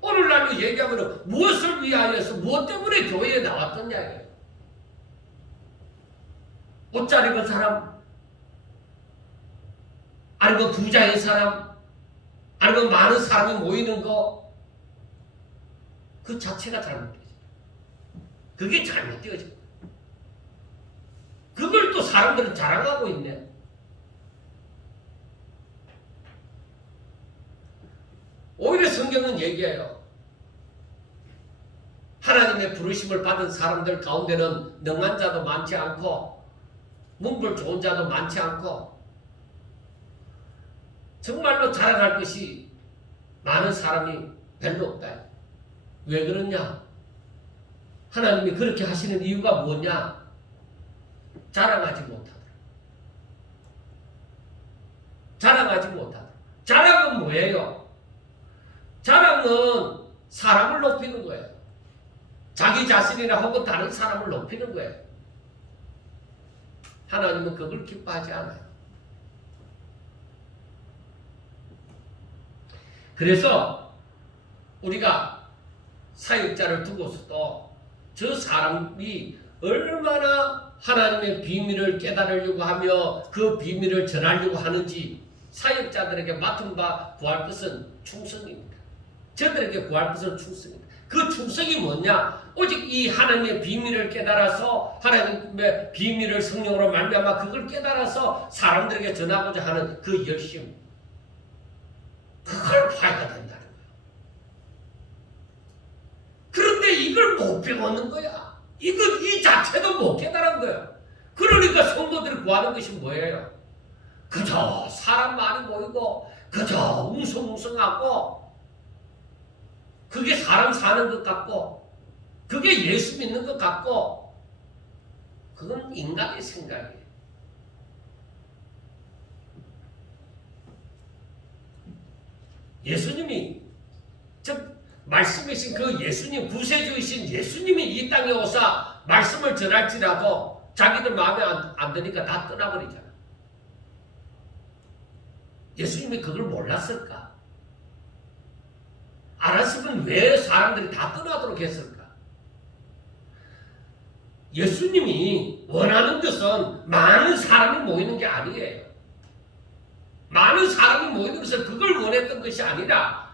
오늘날로 얘기하면 무엇을 위하여서 무엇 때문에 교회에 나왔느냐? 옷 자르는 사람? 아니면 부자인 사람? 아니면 많은 사람이 모이는 거? 그 자체가 잘못되죠. 그게 잘못되어져. 그걸 또 사람들은 자랑하고 있네. 오히려 성경은 얘기해요. 하나님의 부르심을 받은 사람들 가운데는 능한 자도 많지 않고 문벌 좋은 자도 많지 않고 정말로 자랑할 것이 많은 사람이 별로 없다. 왜 그러냐? 하나님이 그렇게 하시는 이유가 뭐냐? 자랑하지 못하더라. 자랑하지 못하더라. 자랑은 뭐예요? 자랑은 사람을 높이는 거예요. 자기 자신이나 혹은 다른 사람을 높이는 거예요. 하나님은 그걸 기뻐하지 않아요. 그래서 우리가 사역자를 두고서도 저 사람이 얼마나 하나님의 비밀을 깨달으려고 하며 그 비밀을 전하려고 하는지 사역자들에게 맡은 바 구할 것은 충성입니다. 저들에게 구할 것은 충성입니다. 그 충성이 뭐냐? 오직 이 하나님의 비밀을 깨달아서 하나님의 비밀을 성령으로 말미암아 그걸 깨달아서 사람들에게 전하고자 하는 그 열심, 그걸 봐야 된다는 거예요. 그런데 이걸 못 배우는 거야. 이 자체도 못 깨달은 거예요. 그러니까 성도들이 구하는 것이 뭐예요? 그저 사람 많이 모이고 그저 웅성웅성하고 그게 사람 사는 것 같고 그게 예수 믿는 것 같고 그건 인간의 생각이에요. 예수님이 즉 말씀이신 그 예수님, 구세주이신 예수님이 이 땅에 오사 말씀을 전할지라도 자기들 마음에 안 드니까 다 떠나버리잖아. 예수님이 그걸 몰랐을까? 알았으면 왜 사람들이 다 떠나도록 했을까? 예수님이 원하는 것은 많은 사람이 모이는 게 아니에요. 많은 사람이 모이는 것은 그걸 원했던 것이 아니라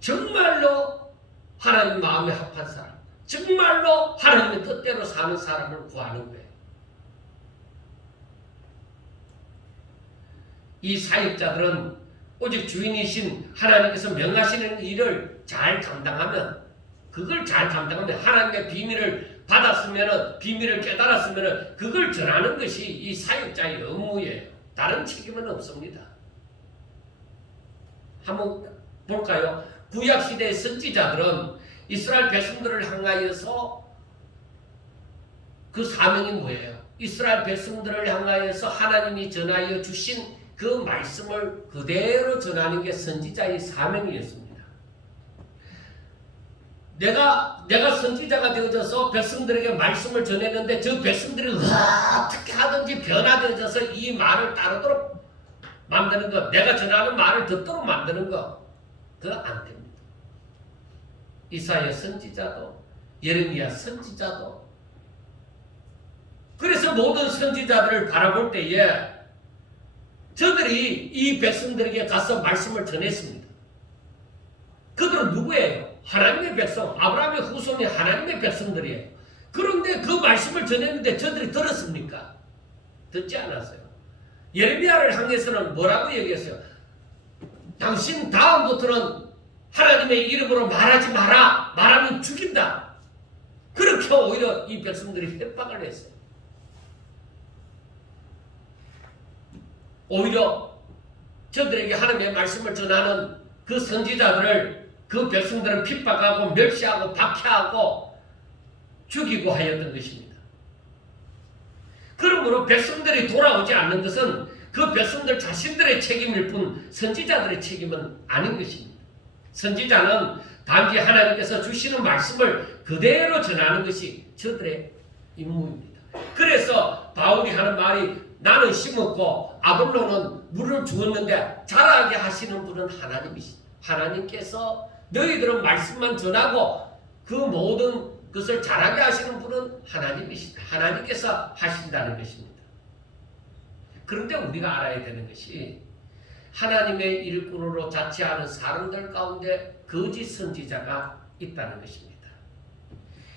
정말로 하나님 마음에 합한 사람, 정말로 하나님의 뜻대로 사는 사람을 구하는 거예요. 이 사역자들은 오직 주인이신 하나님께서 명하시는 일을 잘 감당하면, 그걸 잘 감당하면 하나님의 비밀을 받았으면, 비밀을 깨달았으면 그걸 전하는 것이 이 사역자의 업무예요. 다른 책임은 없습니다. 한번 볼까요? 구약시대의 선지자들은 이스라엘 백성들을 향하여서 그 사명이 뭐예요? 이스라엘 백성들을 향하여서 하나님이 전하여 주신 그 말씀을 그대로 전하는 게 선지자의 사명이었습니다. 내가 선지자가 되어져서 백성들에게 말씀을 전했는데 저 백성들이 어떻게 하든지 변화되어져서 이 말을 따르도록 만드는 것, 내가 전하는 말을 듣도록 만드는 것, 그거 안 됩니다. 이사야 선지자도 예레미야 선지자도 그래서 모든 선지자들을 바라볼 때에 저들이 이 백성들에게 가서 말씀을 전했습니다. 그들은 누구예요? 하나님의 백성, 아브라함의 후손이 하나님의 백성들이에요. 그런데 그 말씀을 전했는데 저들이 들었습니까? 듣지 않았어요. 예레미야를 향해서는 뭐라고 얘기했어요? 당신 다음부터는 하나님의 이름으로 말하지 마라. 말하면 죽인다. 그렇게 오히려 이 백성들이 협박을 했어요. 오히려 저들에게 하나님의 말씀을 전하는 그 선지자들을 그 백성들을 핍박하고 멸시하고 박해하고 죽이고 하였던 것입니다. 그러므로 백성들이 돌아오지 않는 것은 그 백성들 자신들의 책임일 뿐 선지자들의 책임은 아닌 것입니다. 선지자는 단지 하나님께서 주시는 말씀을 그대로 전하는 것이 저들의 임무입니다. 그래서 바울이 하는 말이 나는 심었고 아볼로는 물을 주었는데 자라게 하시는 분은 하나님이십니다. 하나님께서 너희들은 말씀만 전하고 그 모든 것을 자라게 하시는 분은 하나님이십니다. 하나님께서 하신다는 것입니다. 그런데 우리가 알아야 되는 것이 하나님의 일꾼으로 자취하는 사람들 가운데 거짓 선지자가 있다는 것입니다.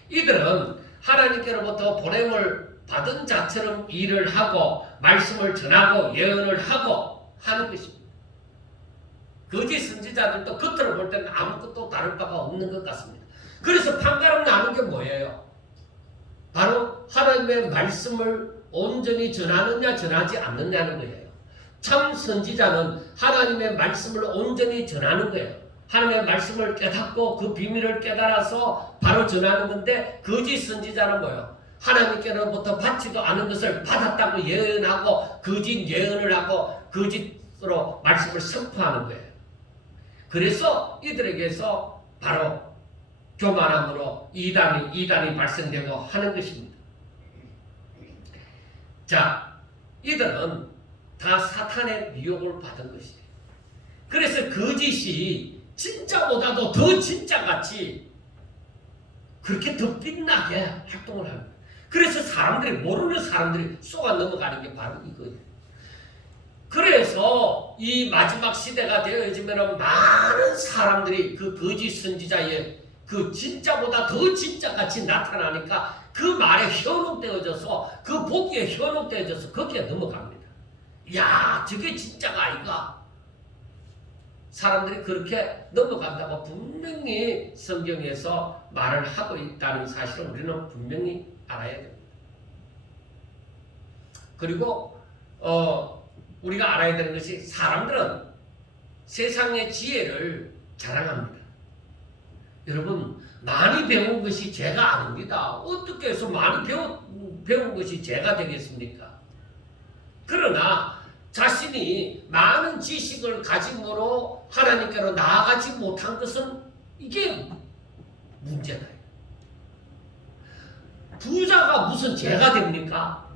이들은 하나님께로부터 보냄을 받은 자처럼 일을 하고 말씀을 전하고 예언을 하고 하는 것입니다. 거짓 선지자들도 겉으로 볼 때는 아무것도 다를 바가 없는 것 같습니다. 그래서 판가름 나는 게 뭐예요? 바로 하나님의 말씀을 온전히 전하느냐 전하지 않느냐는 거예요. 참 선지자는 하나님의 말씀을 온전히 전하는 거예요. 하나님의 말씀을 깨닫고 그 비밀을 깨달아서 바로 전하는 건데, 거짓 선지자는 뭐예요? 하나님께로부터 받지도 않은 것을 받았다고 예언하고 거짓 예언을 하고 거짓으로 말씀을 선포하는 거예요. 그래서 이들에게서 바로 교만함으로 이단이 발생되고 하는 것입니다. 자, 이들은 다 사탄의 미혹을 받은 것이에요. 그래서 거짓이 진짜보다도 더 진짜같이 그렇게 더 빛나게 활동을 합니다. 그래서 사람들이, 모르는 사람들이 속아 넘어가는 게 바로 이거예요. 그래서 이 마지막 시대가 되어지면 많은 사람들이 그 거짓 선지자의 그 진짜보다 더 진짜같이 나타나니까 그 말에 현혹되어져서, 그 보기에 현혹되어져서 거기에 넘어갑니다. 야, 저게 진짜가 아닌가? 사람들이 그렇게 넘어간다고 분명히 성경에서 말을 하고 있다는 사실을 우리는 분명히 알아야 됩니다. 그리고 우리가 알아야 되는 것이, 사람들은 세상의 지혜를 자랑합니다. 여러분, 많이 배운 것이 죄가 아닙니다. 어떻게 해서 많이 배운 것이 죄가 되겠습니까? 그러나 자신이 많은 지식을 가짐으로 하나님께로 나아가지 못한 것은 이게 문제다. 부자가 무슨 죄가 됩니까?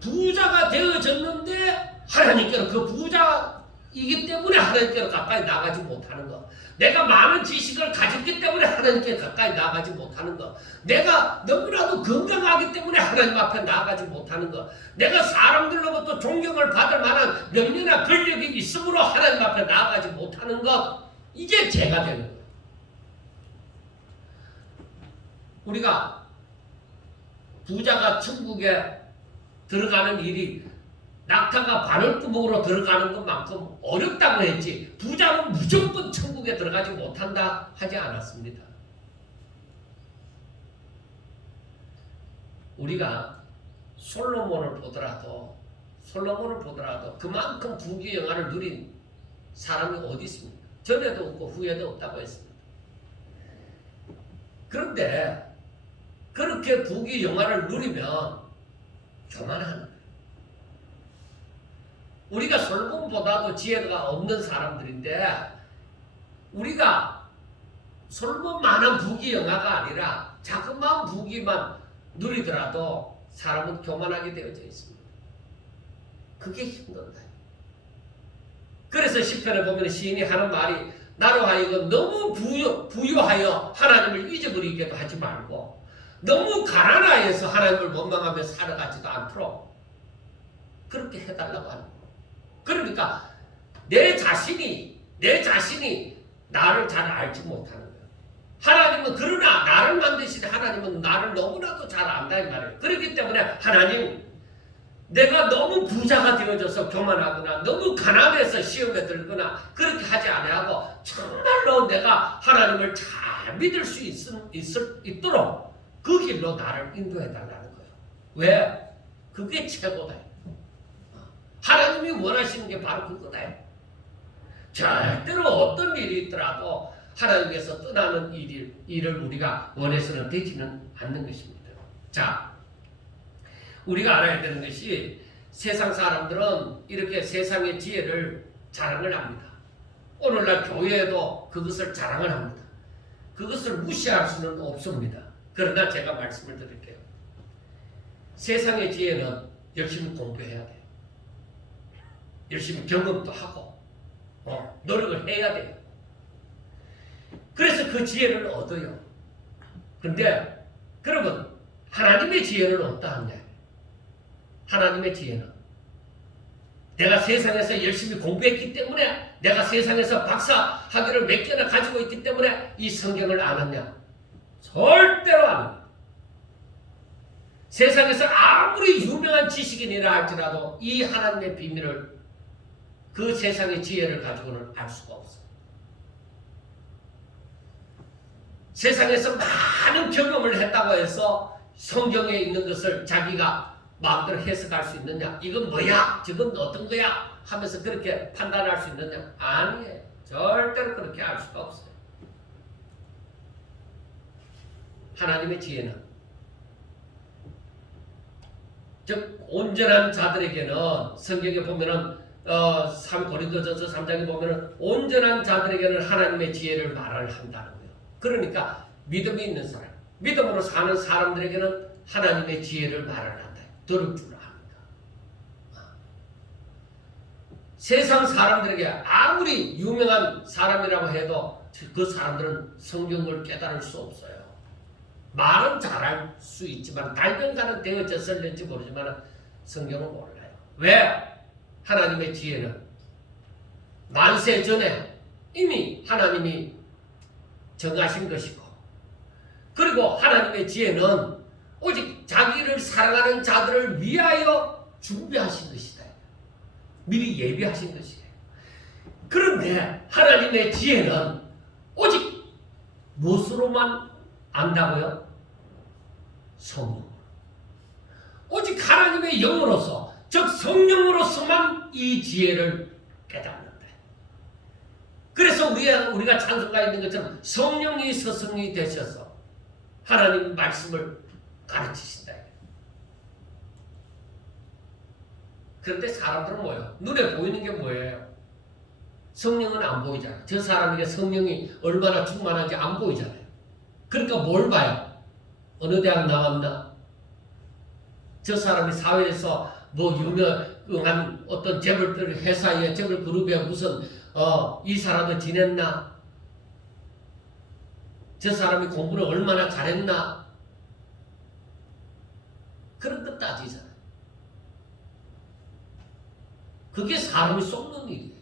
부자가 되어졌는데 하나님께로, 그 부자이기 때문에 하나님께로 가까이 나가지 못하는 것, 내가 많은 지식을 가졌기 때문에 하나님께 가까이 나가지 못하는 것, 내가 너무나도 건강하기 때문에 하나님 앞에 나가지 못하는 것, 내가 사람들로부터 존경을 받을 만한 명예나 권력이 있으므로 하나님 앞에 나가지 못하는 것, 이게 죄가 되는 거예요. 우리가 부자가 천국에 들어가는 일이 낙타가 바늘구멍으로 들어가는 것만큼 어렵다고 했지, 부자는 무조건 천국에 들어가지 못한다 하지 않았습니다. 우리가 솔로몬을 보더라도 그만큼 부귀영화를 누린 사람이 어디 있습니까? 전에도 없고 후에도 없다고 했습니다. 그런데 그렇게 부귀영화를 누리면 교만하는 거예요. 우리가 솔로몬보다도 지혜가 없는 사람들인데, 우리가 솔로몬만한 부귀영화가 아니라 자그마한 부귀만 누리더라도 사람은 교만하게 되어져 있습니다. 그게 힘들다. 그래서 시편에 보면 시인이 하는 말이, 나로 하여금 너무 부유하여 하나님을 잊어버리게도 하지 말고, 너무 가난하여서 하나님을 원망하며 살아가지도 않도록 그렇게 해달라고 하는 거예요. 그러니까 내 자신이 나를 잘 알지 못하는 거예요. 하나님은, 그러나 나를 만드신 하나님은 나를 너무나도 잘 안다 이 말이에요. 그렇기 때문에 하나님, 내가 너무 부자가 되어져서 교만하거나 너무 가난해서 시험에 들거나 그렇게 하지 아니하고 정말로 내가 하나님을 잘 믿을 수 있도록 그 길로 나를 인도해 달라는 거예요. 왜? 그게 최고다. 하나님이 원하시는 게 바로 그거다. 절대로 어떤 일이 있더라도 하나님께서 떠나는 일을 우리가 원해서는 되지는 않는 것입니다. 자, 우리가 알아야 되는 것이, 세상 사람들은 이렇게 세상의 지혜를 자랑을 합니다. 오늘날 교회에도 그것을 자랑을 합니다. 그것을 무시할 수는 없습니다. 그러나 제가 말씀을 드릴게요. 세상의 지혜는 열심히 공부해야 돼요. 열심히 경험도 하고 노력을 해야 돼요. 그래서 그 지혜를 얻어요. 근데 그러면 하나님의 지혜는 어떠하냐? 하나님의 지혜는 내가 세상에서 열심히 공부했기 때문에, 내가 세상에서 박사 학위를 몇 개나 가지고 있기 때문에 이 성경을 아느냐? 절대로 아닙니다. 세상에서 아무리 유명한 지식인이라 할지라도 이 하나님의 비밀을 그 세상의 지혜를 가지고는 알 수가 없어요. 세상에서 많은 경험을 했다고 해서 성경에 있는 것을 자기가 마음대로 해석할 수 있느냐? 이건 뭐야? 저건 어떤 거야? 하면서 그렇게 판단할 수 있느냐? 아니에요. 절대로 그렇게 알 수가 없어요. 하나님의 지혜는 즉 온전한 자들에게는 성경에 보면은 3고린도전서 3장에 보면은 온전한 자들에게는 하나님의 지혜를 말을 한다는 거예요. 그러니까 믿음이 있는 사람, 믿음으로 사는 사람들에게는 하나님의 지혜를 말을 한다. 들을 줄 압니다. 세상 사람들에게 아무리 유명한 사람이라고 해도 그 사람들은 성경을 깨달을 수 없어요. 말은 잘할 수 있지만 달변가는 되어졌을지 모르지만 성경은 몰라요. 왜? 하나님의 지혜는 만세 전에 이미 하나님이 정하신 것이고, 그리고 하나님의 지혜는 오직 자기를 사랑하는 자들을 위하여 준비하신 것이다. 미리 예비하신 것이에요. 그런데 하나님의 지혜는 오직 무엇으로만 안다고요? 성령. 오직 하나님의 영으로서, 즉 성령으로서만 이 지혜를 깨닫는다. 그래서 우리가 찬송가에 있는 것처럼 성령이 스승이 되셔서 하나님 말씀을 가르치신다. 그런데 사람들은 뭐예요? 눈에 보이는 게 뭐예요? 성령은 안 보이잖아요. 저 사람에게 성령이 얼마나 충만한지 안 보이잖아요. 그러니까 뭘 봐요? 어느 대학 나왔나? 저 사람이 사회에서 뭐 유명한 어떤 재벌들 회사에 재벌 그룹에 무슨 이 사람은 지냈나? 저 사람이 공부를 얼마나 잘했나? 그런 것 따지잖아요. 그게 사람이 쏟는 일이에요.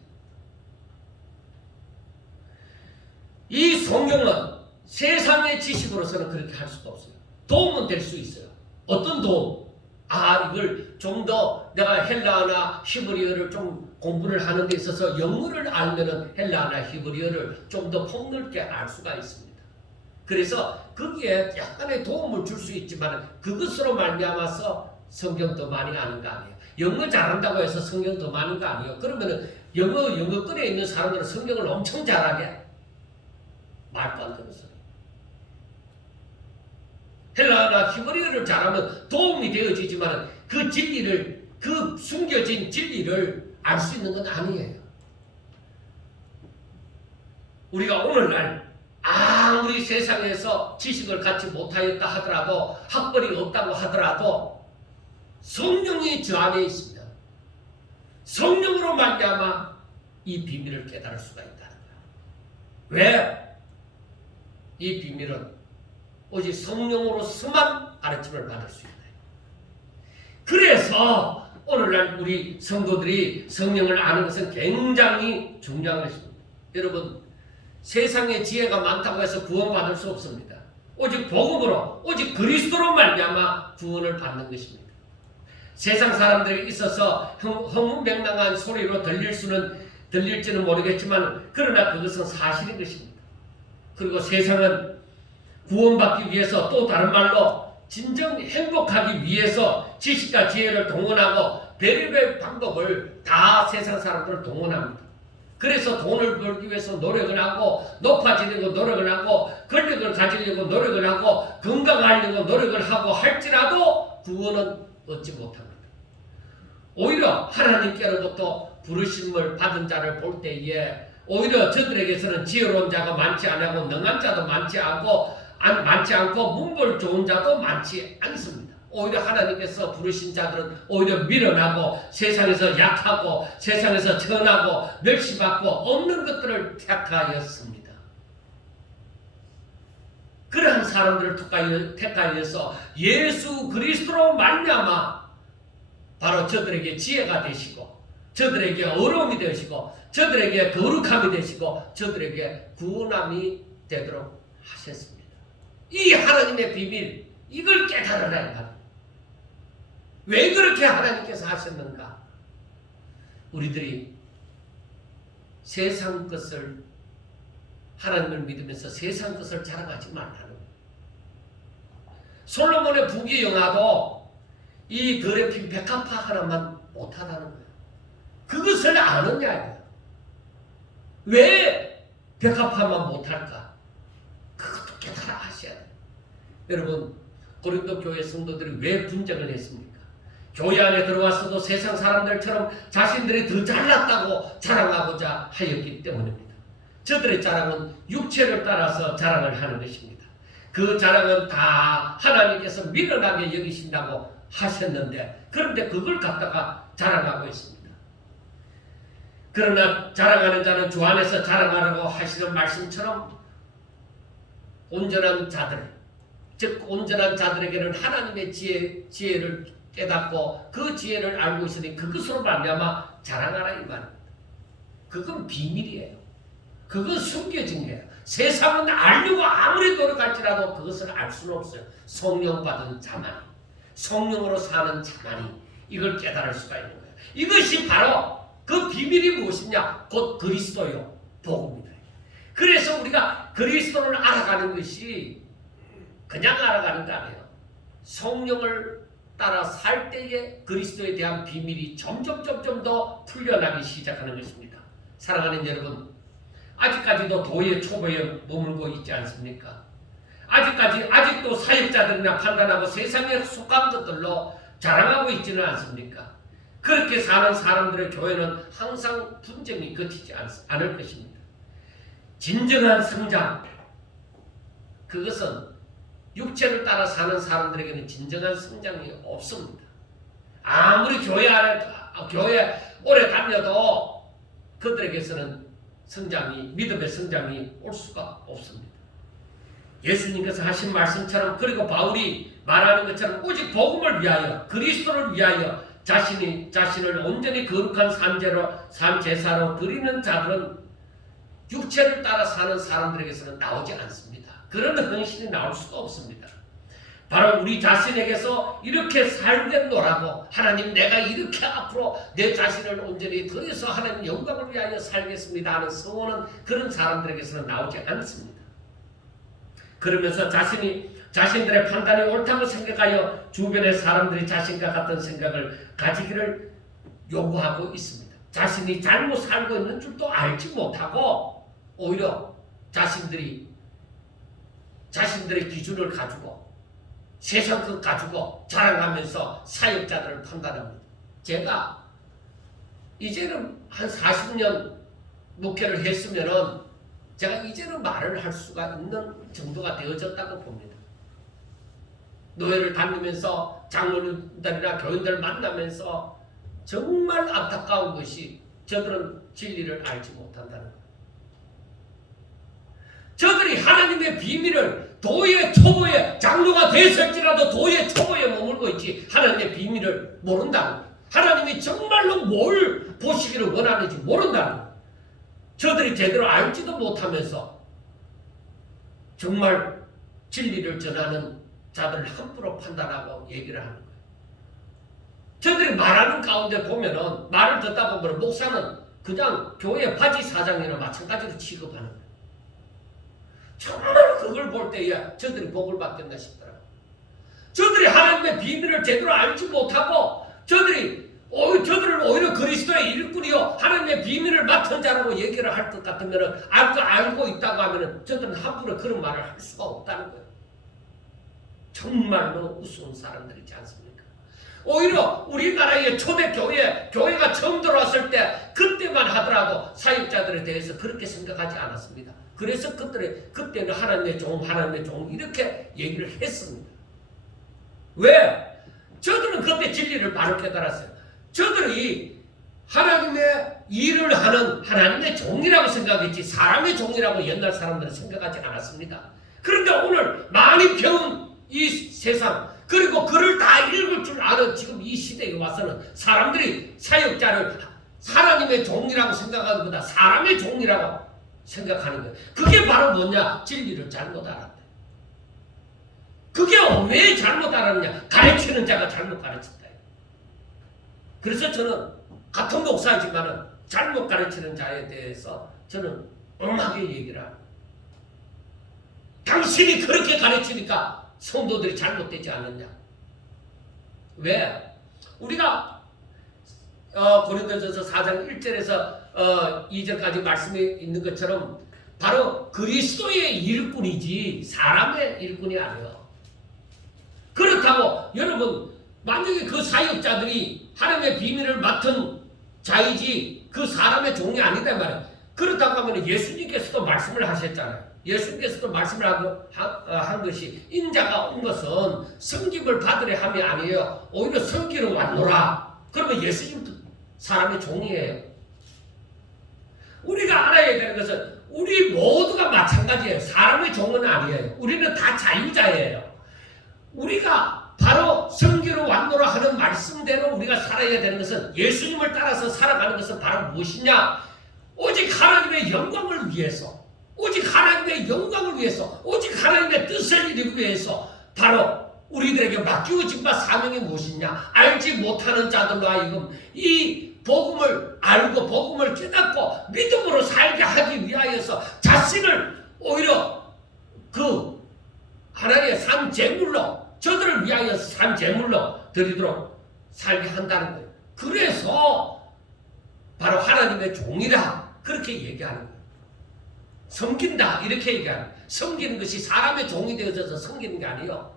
이 성경은 세상의 지식으로서는 그렇게 할 수가 없어요. 도움은 될 수 있어요. 어떤 도움? 이걸 좀 더 내가 헬라어나 히브리어를 좀 공부를 하는 데 있어서 영어를 알면은 헬라어나 히브리어를 좀 더 폭넓게 알 수가 있습니다. 그래서 거기에 약간의 도움을 줄 수 있지만 그것으로 말미암아서 성경 더 많이 아는 거 아니에요. 영어 잘한다고 해서 성경 더 많은 거 아니에요. 그러면은 영어권에 있는 사람들은 성경을 엄청 잘하게? 말도 안 되는 소리. 헬라어나 히브리어를 잘하면 도움이 되어지지만 그 진리를, 그 숨겨진 진리를 알 수 있는 건 아니에요. 우리가 오늘날 아무리 세상에서 지식을 갖지 못하였다 하더라도, 학벌이 없다고 하더라도 성령이 저 안에 있습니다. 성령으로 말미암아 이 비밀을 깨달을 수가 있다는 거야. 왜? 이 비밀은 오직 성령으로서만 가르침을 받을 수 있다. 그래서 오늘날 우리 성도들이 성령을 아는 것은 굉장히 중요한 것입니다. 여러분, 세상에 지혜가 많다고 해서 구원받을 수 없습니다. 오직 복음으로, 오직 그리스도로 말미암아 구원을 받는 것입니다. 세상 사람들이 있어서 허무맹랑한 소리로 들릴지는 모르겠지만 그러나 그것은 사실인 것입니다. 그리고 세상은 구원받기 위해서, 또 다른 말로 진정 행복하기 위해서 지식과 지혜를 동원하고 별의별 방법을 다 세상 사람들을 동원합니다. 그래서 돈을 벌기 위해서 노력을 하고, 높아지려고 노력을 하고, 권력을 가지려고 노력을 하고, 건강하려고 노력을 하고 할지라도 구원은 얻지 못합니다. 오히려 하나님께로부터 부르심을 받은 자를 볼 때에 오히려 저들에게서는 지혜로운 자가 많지 않고 능한 자도 많지 않고 문벌 좋은 자도 많지 않습니다. 오히려 하나님께서 부르신 자들은 오히려 밀어나고 세상에서 약하고 세상에서 천하고 멸시받고 없는 것들을 택하였습니다. 그러한 사람들을 택하여서 예수 그리스도로 말미암아 바로 저들에게 지혜가 되시고, 저들에게 어려움이 되시고, 저들에게 거룩함이 되시고, 저들에게 구원함이 되도록 하셨습니다. 이 하나님의 비밀, 이걸 깨달으라 이 말이에요. 왜 그렇게 하나님께서 하셨는가? 우리들이 세상 것을 하나님을 믿으면서 세상 것을 자랑하지 말라는 거예요. 솔로몬의 부귀영화도 이 더럽힌 백합화 하나만 못하다는 거예요. 그것을 아느냐예요. 왜 백합화만 못할까? 그것도 깨달아 하셔야 돼요. 여러분, 고린도 교회 성도들이 왜 분쟁을 했습니까? 교회 안에 들어왔어도 세상 사람들처럼 자신들이 더 잘났다고 자랑하고자 하였기 때문입니다. 저들의 자랑은 육체를 따라서 자랑을 하는 것입니다. 그 자랑은 다 하나님께서 미련하게 여기신다고 하셨는데, 그런데 그걸 갖다가 자랑하고 있습니다. 그러나 자랑하는 자는 주 안에서 자랑하라고 하시는 말씀처럼 온전한 자들, 즉 온전한 자들에게는 하나님의 지혜를 깨닫고 그 지혜를 알고 있으니 그것으로 말미암아 자랑하라 이 말입니다. 그건 비밀이에요. 그건 숨겨진 거예요. 세상은 알려고 아무리 노력할지라도 그것을 알 수는 없어요. 성령 받은 자만이, 성령으로 사는 자만이 이걸 깨달을 수가 있는 거예요. 이것이 바로 그 비밀이 무엇이냐? 곧 그리스도요, 복음입니다. 그래서 우리가 그리스도를 알아가는 것이 그냥 알아가는 거 아니에요. 성령을 따라 살 때에 그리스도에 대한 비밀이 점점 더 풀려나기 시작하는 것입니다. 사랑하는 여러분, 아직까지도 도의 초보에 머물고 있지 않습니까? 아직도 사역자들이나 판단하고 세상에 속한 것들로 자랑하고 있지는 않습니까? 그렇게 사는 사람들의 교회는 항상 분쟁이 거치지 않을 것입니다. 진정한 성장, 그것은 육체를 따라 사는 사람들에게는 진정한 성장이 없습니다. 아무리 교회 오래 다녀도 그들에게서는 믿음의 성장이 올 수가 없습니다. 예수님께서 하신 말씀처럼, 그리고 바울이 말하는 것처럼 오직 복음을 위하여, 그리스도를 위하여 자신을 온전히 거룩한 산제사로 드리는 자들은 육체를 따라 사는 사람들에게서는 나오지 않습니다. 그런 헌신이 나올 수가 없습니다. 바로 우리 자신에게서 이렇게 살겠노라고, 하나님 내가 이렇게 앞으로 내 자신을 온전히 드려서 하나님 영광을 위하여 살겠습니다 하는 소원은 그런 사람들에게서는 나오지 않습니다. 그러면서 자신들의 판단이 옳다고 생각하여 주변의 사람들이 자신과 같은 생각을 가지기를 요구하고 있습니다. 자신이 잘못 살고 있는 줄도 알지 못하고 오히려 자신들의 기준을 가지고 세상 것 가지고 자랑하면서 사역자들을 판단합니다. 제가 이제는 한 40년 목회를 했으면은 제가 이제는 말을 할 수가 있는 정도가 되어졌다고 봅니다. 노예를 다니면서 장로님들이나 교인들 만나면서 정말 안타까운 것이 저들은 진리를 알지 못한다는 것. 저들이 하나님의 비밀을 도의 초보에, 장로가 됐을지라도 도의 초보에 머물고 있지 하나님의 비밀을 모른다는 거예요. 하나님이 정말로 뭘 보시기를 원하는지 모른다는 거예요. 저들이 제대로 알지도 못하면서 정말 진리를 전하는 자들을 함부로 판단하고 얘기를 하는 거예요. 저들이 말하는 가운데 보면은, 말을 듣다 보면 목사는 그냥 교회 바지 사장이나 마찬가지로 취급하는 거예요. 정말 그걸 볼 때야 저들이 복을 받겠나 싶더라고요. 저들이 하나님의 비밀을 제대로 알지 못하고 저들을 오히려 그리스도의 일꾼이요 하나님의 비밀을 맡은 자라고 얘기를 할 것 같으면, 알고 있다고 하면 저들은 함부로 그런 말을 할 수가 없다는 거예요. 정말로 우스운 사람들이지 않습니까? 오히려 우리나라의 초대 교회가 처음 들어왔을 때 그때만 하더라도 사역자들에 대해서 그렇게 생각하지 않았습니다. 그래서 그때는 하나님의 종 이렇게 얘기를 했습니다. 왜? 저들은 그때 진리를 바로 깨달았어요. 저들이 하나님의 일을 하는 하나님의 종이라고 생각했지 사람의 종이라고 옛날 사람들은 생각하지 않았습니다. 그런데 오늘 많이 배운 이 세상, 그리고 글을 다 읽을 줄 아는 지금 이 시대에 와서는 사람들이 사역자를 하나님의 종이라고 생각하는 것보다 사람의 종이라고 생각하는 거예요. 그게 바로 뭐냐? 진리를 잘못 알았다. 그게 왜 잘못 알았느냐? 가르치는 자가 잘못 가르쳤다. 그래서 저는 같은 목사이지만은 잘못 가르치는 자에 대해서 저는 엄하게 얘기를 합니다. 당신이 그렇게 가르치니까 성도들이 잘못되지 않느냐. 왜? 우리가 고린도전서 4장 1절에서 2절까지 말씀이 있는 것처럼 바로 그리스도의 일꾼이지 사람의 일꾼이 아니에요. 그렇다고 여러분 만약에 그 사역자들이 하나님의 비밀을 맡은 자이지 그 사람의 종이 아니다 말이에요. 그렇다고 하면 예수님께서도 말씀을 하셨잖아요. 예수님께서도 말씀을 한 것이 인자가 온 것은 섬김을 받으려 함이 아니에요. 오히려 섬기러 왔노라. 그러면 예수님도 사람의 종이에요. 우리가 알아야 되는 것은 우리 모두가 마찬가지예요. 사람의 종은 아니에요. 우리는 다 자유자예요. 우리가 바로 섬기러 왔노라 하는 말씀대로 우리가 살아야 되는 것은 예수님을 따라서 살아가는 것은 바로 무엇이냐? 오직 하나님의 영광을 위해서, 오직 하나님의 영광을 위해서, 오직 하나님의 뜻을 이루기 위해서 바로 우리들에게 맡겨진 바 사명이 무엇이냐? 알지 못하는 자들로 하여금 이 복음을 알고 복음을 깨닫고 믿음으로 살게 하기 위하여서 자신을 오히려 그 하나님의 산 제물로 저들을 위하여 산 제물로 드리도록 살게 한다는 거예요. 그래서 바로 하나님의 종이라 그렇게 얘기하는 거예요. 섬긴다 이렇게 얘기하는 거예요. 섬기는 것이 사람의 종이 되어져서 섬기는 게 아니에요.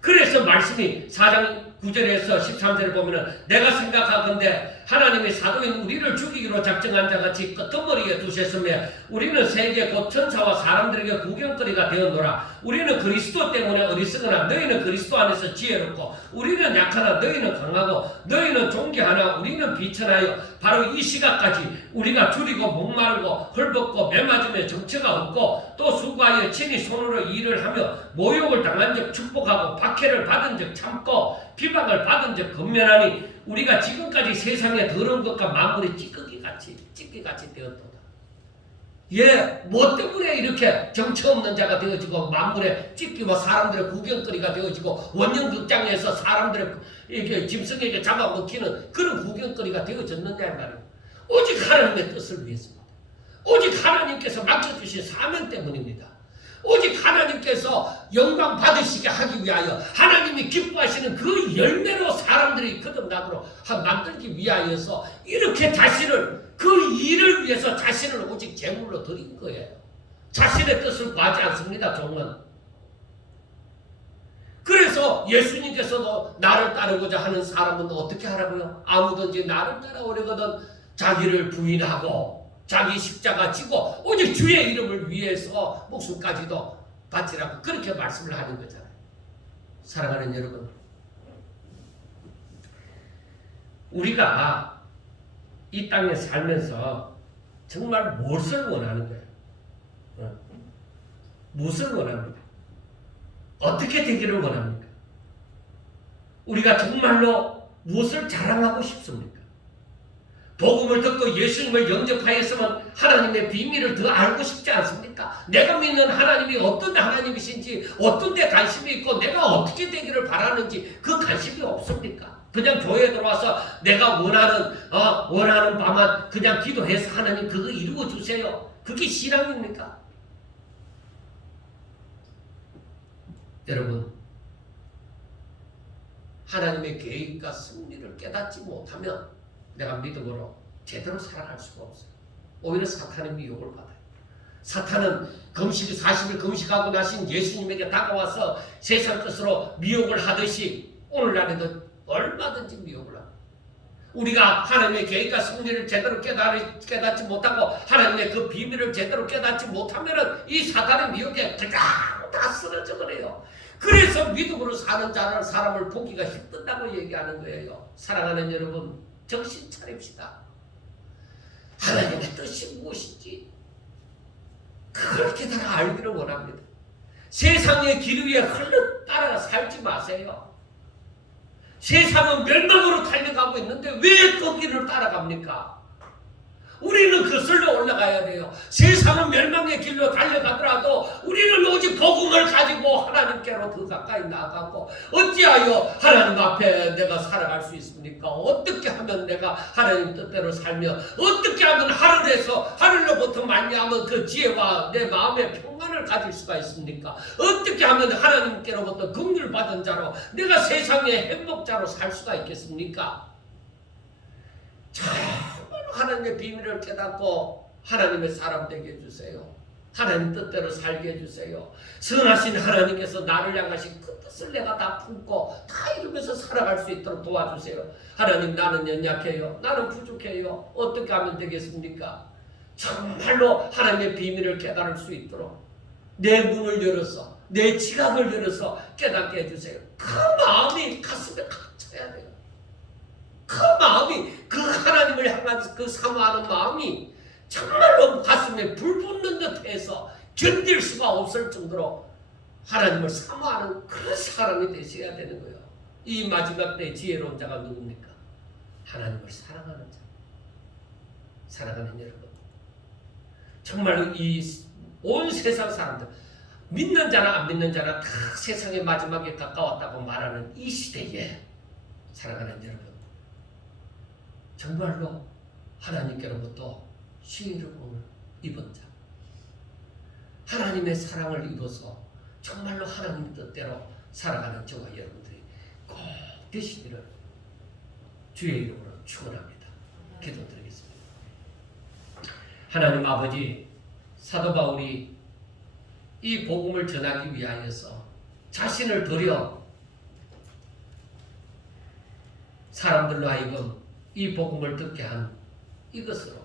그래서 말씀이 4장 9절에서 13절에 보면은 내가 생각하건대 하나님의 사도인 우리를 죽이기로 작정한 자같이 끄트머리에 두셨으며 우리는 세계 곧 천사와 사람들에게 구경거리가 되었노라. 우리는 그리스도 때문에 어리석으나 너희는 그리스도 안에서 지혜롭고 우리는 약하나 너희는 강하고 너희는 존귀하나 우리는 비천하여 바로 이 시각까지 우리가 줄이고 목마르고 헐벗고 매맞으며 정처가 없고 또 수고하여 친히 손으로 일을 하며 모욕을 당한 적 축복하고 박해를 받은 적 참고 비방을 받은 적 건면하니 우리가 지금까지 세상에 더러운 것과 만물의 찌꺼기같이 되었도다. 뭐 때문에 이렇게 정처 없는 자가 되어지고 만물의 찌끼와 사람들의 구경거리가 되어지고 원년극장에서 사람들의 이렇게 짐승에게 잡아먹히는 그런 구경거리가 되어졌느냐 말이에요. 오직 하나님의 뜻을 위해서입니다. 오직 하나님께서 맡겨주신 사명 때문입니다. 오직 하나님께서 영광 받으시게 하기 위하여 하나님이 기뻐하시는 그 열매로 사람들이 거듭나도록 만들기 위하여서 이렇게 자신을 그 일을 위해서 자신을 오직 제물로 드린 거예요. 자신의 뜻을 구하지 않습니다. 종은. 그래서 예수님께서도 나를 따르고자 하는 사람은 어떻게 하라고요? 아무든지 나를 따라오려거든 자기를 부인하고 자기 십자가 지고 오직 주의 이름을 위해서 목숨까지도 바치라고 그렇게 말씀을 하는 거잖아요. 사랑하는 여러분, 우리가 이 땅에 살면서 정말 무엇을 원하는 거예요? 무엇을 원합니까? 어떻게 되기를 원합니까? 우리가 정말로 무엇을 자랑하고 싶습니까? 복음을 듣고 예수님을 영접하였으면 하나님의 비밀을 더 알고 싶지 않습니까? 내가 믿는 하나님이 어떤 하나님이신지 어떤 데 관심이 있고 내가 어떻게 되기를 바라는지 그 관심이 없습니까? 그냥 교회에 들어와서 내가 원하는 바만 그냥 기도해서 하나님 그거 이루어 주세요. 그게 신앙입니까? 여러분, 하나님의 계획과 승리를 깨닫지 못하면 내가 믿음으로 제대로 살아갈 수가 없어요. 오히려 사탄의 미혹을 받아요. 사탄은 40일 금식하고 나신 예수님에게 다가와서 세상 뜻으로 미혹을 하듯이 오늘날에도 얼마든지 미혹을 합니다. 우리가 하나님의 계획과 승리를 제대로 깨닫지 못하고 하나님의 그 비밀을 제대로 깨닫지 못하면 이 사탄의 미혹에 그냥 다 쓰러져 버려요. 그래서 믿음으로 사는 사람을 보기가 힘든다고 얘기하는 거예요. 사랑하는 여러분, 정신 차립시다. 하나님의 뜻이 무엇인지 그렇게 다 알기를 원합니다. 세상의 길 위에 흘러 따라 살지 마세요. 세상은 멸망으로 달려가고 있는데 왜 그 길을 따라갑니까? 우리는 그슬로 올라가야 돼요. 세상은 멸망의 길로 달려가더라도 우리는 오직 복음을 가지고 하나님께로 더 가까이 나아가고, 어찌하여 하나님 앞에 내가 살아갈 수 있습니까? 어떻게 하면 내가 하나님 뜻대로 살며, 어떻게 하면 하늘로부터 말미암은 그 지혜와 내 마음의 평안을 가질 수가 있습니까? 어떻게 하면 하나님께로부터 긍휼 받은 자로 내가 세상의 행복자로 살 수가 있겠습니까? 정말 하나님의 비밀을 깨닫고 하나님의 사람 되게 해주세요. 하나님 뜻대로 살게 해주세요. 선하신 하나님께서 나를 향하신 그 뜻을 내가 다 품고 다 이루면서 살아갈 수 있도록 도와주세요. 하나님, 나는 연약해요. 나는 부족해요. 어떻게 하면 되겠습니까? 정말로 하나님의 비밀을 깨달을 수 있도록 내 문을 열어서, 내 지각을 열어서 깨닫게 해주세요. 그 마음이 가슴에 가득 차야 돼요. 그 마음이, 그 하나님을 향한 그 사모하는 마음이 정말로 가슴에 불 붙는 듯해서 견딜 수가 없을 정도로 하나님을 사모하는 그런 사람이 되셔야 되는 거예요. 이 마지막 때 지혜로운 자가 누굽니까? 하나님을 사랑하는 자. 사랑하는 여러분, 정말로 이 온 세상 사람들, 믿는 자나 안 믿는 자나 다 세상의 마지막에 가까웠다고 말하는 이 시대에 사랑하는 여러분, 정말로 하나님께로부터 신의로움을 입은 자, 하나님의 사랑을 입어서 정말로 하나님 뜻대로 살아가는 저와 여러분들이 꼭 되시기를 주의 이름으로 축원합니다. 기도드리겠습니다. 하나님 아버지, 사도 바울이 이 복음을 전하기 위하여서 자신을 들여 사람들로 하여금 이 복음을 듣게 한 이것으로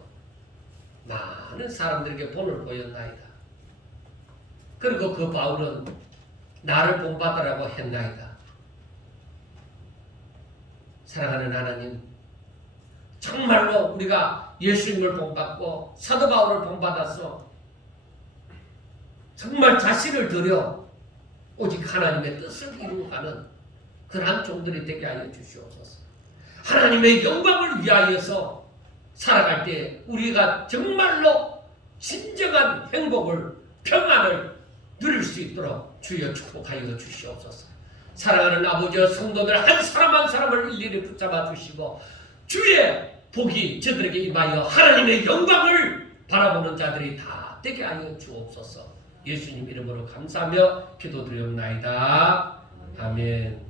많은 사람들에게 본을 보였나이다. 그리고 그 바울은 나를 본받으라고 했나이다. 사랑하는 하나님, 정말로 우리가 예수님을 본받고 사도 바울을 본받아서 정말 자신을 들여 오직 하나님의 뜻을 이루어가는 그러한 종들이 되게 하여 주시옵소서. 하나님의 영광을 위하여서 살아갈 때 우리가 정말로 진정한 행복을, 평안을 누릴 수 있도록 주여 축복하여 주시옵소서. 사랑하는 아버지와 성도들 한 사람 한 사람을 일일이 붙잡아 주시고 주의 복이 저들에게 임하여 하나님의 영광을 바라보는 자들이 다 되게 하여 주옵소서. 예수님 이름으로 감사하며 기도드리옵나이다. 아멘.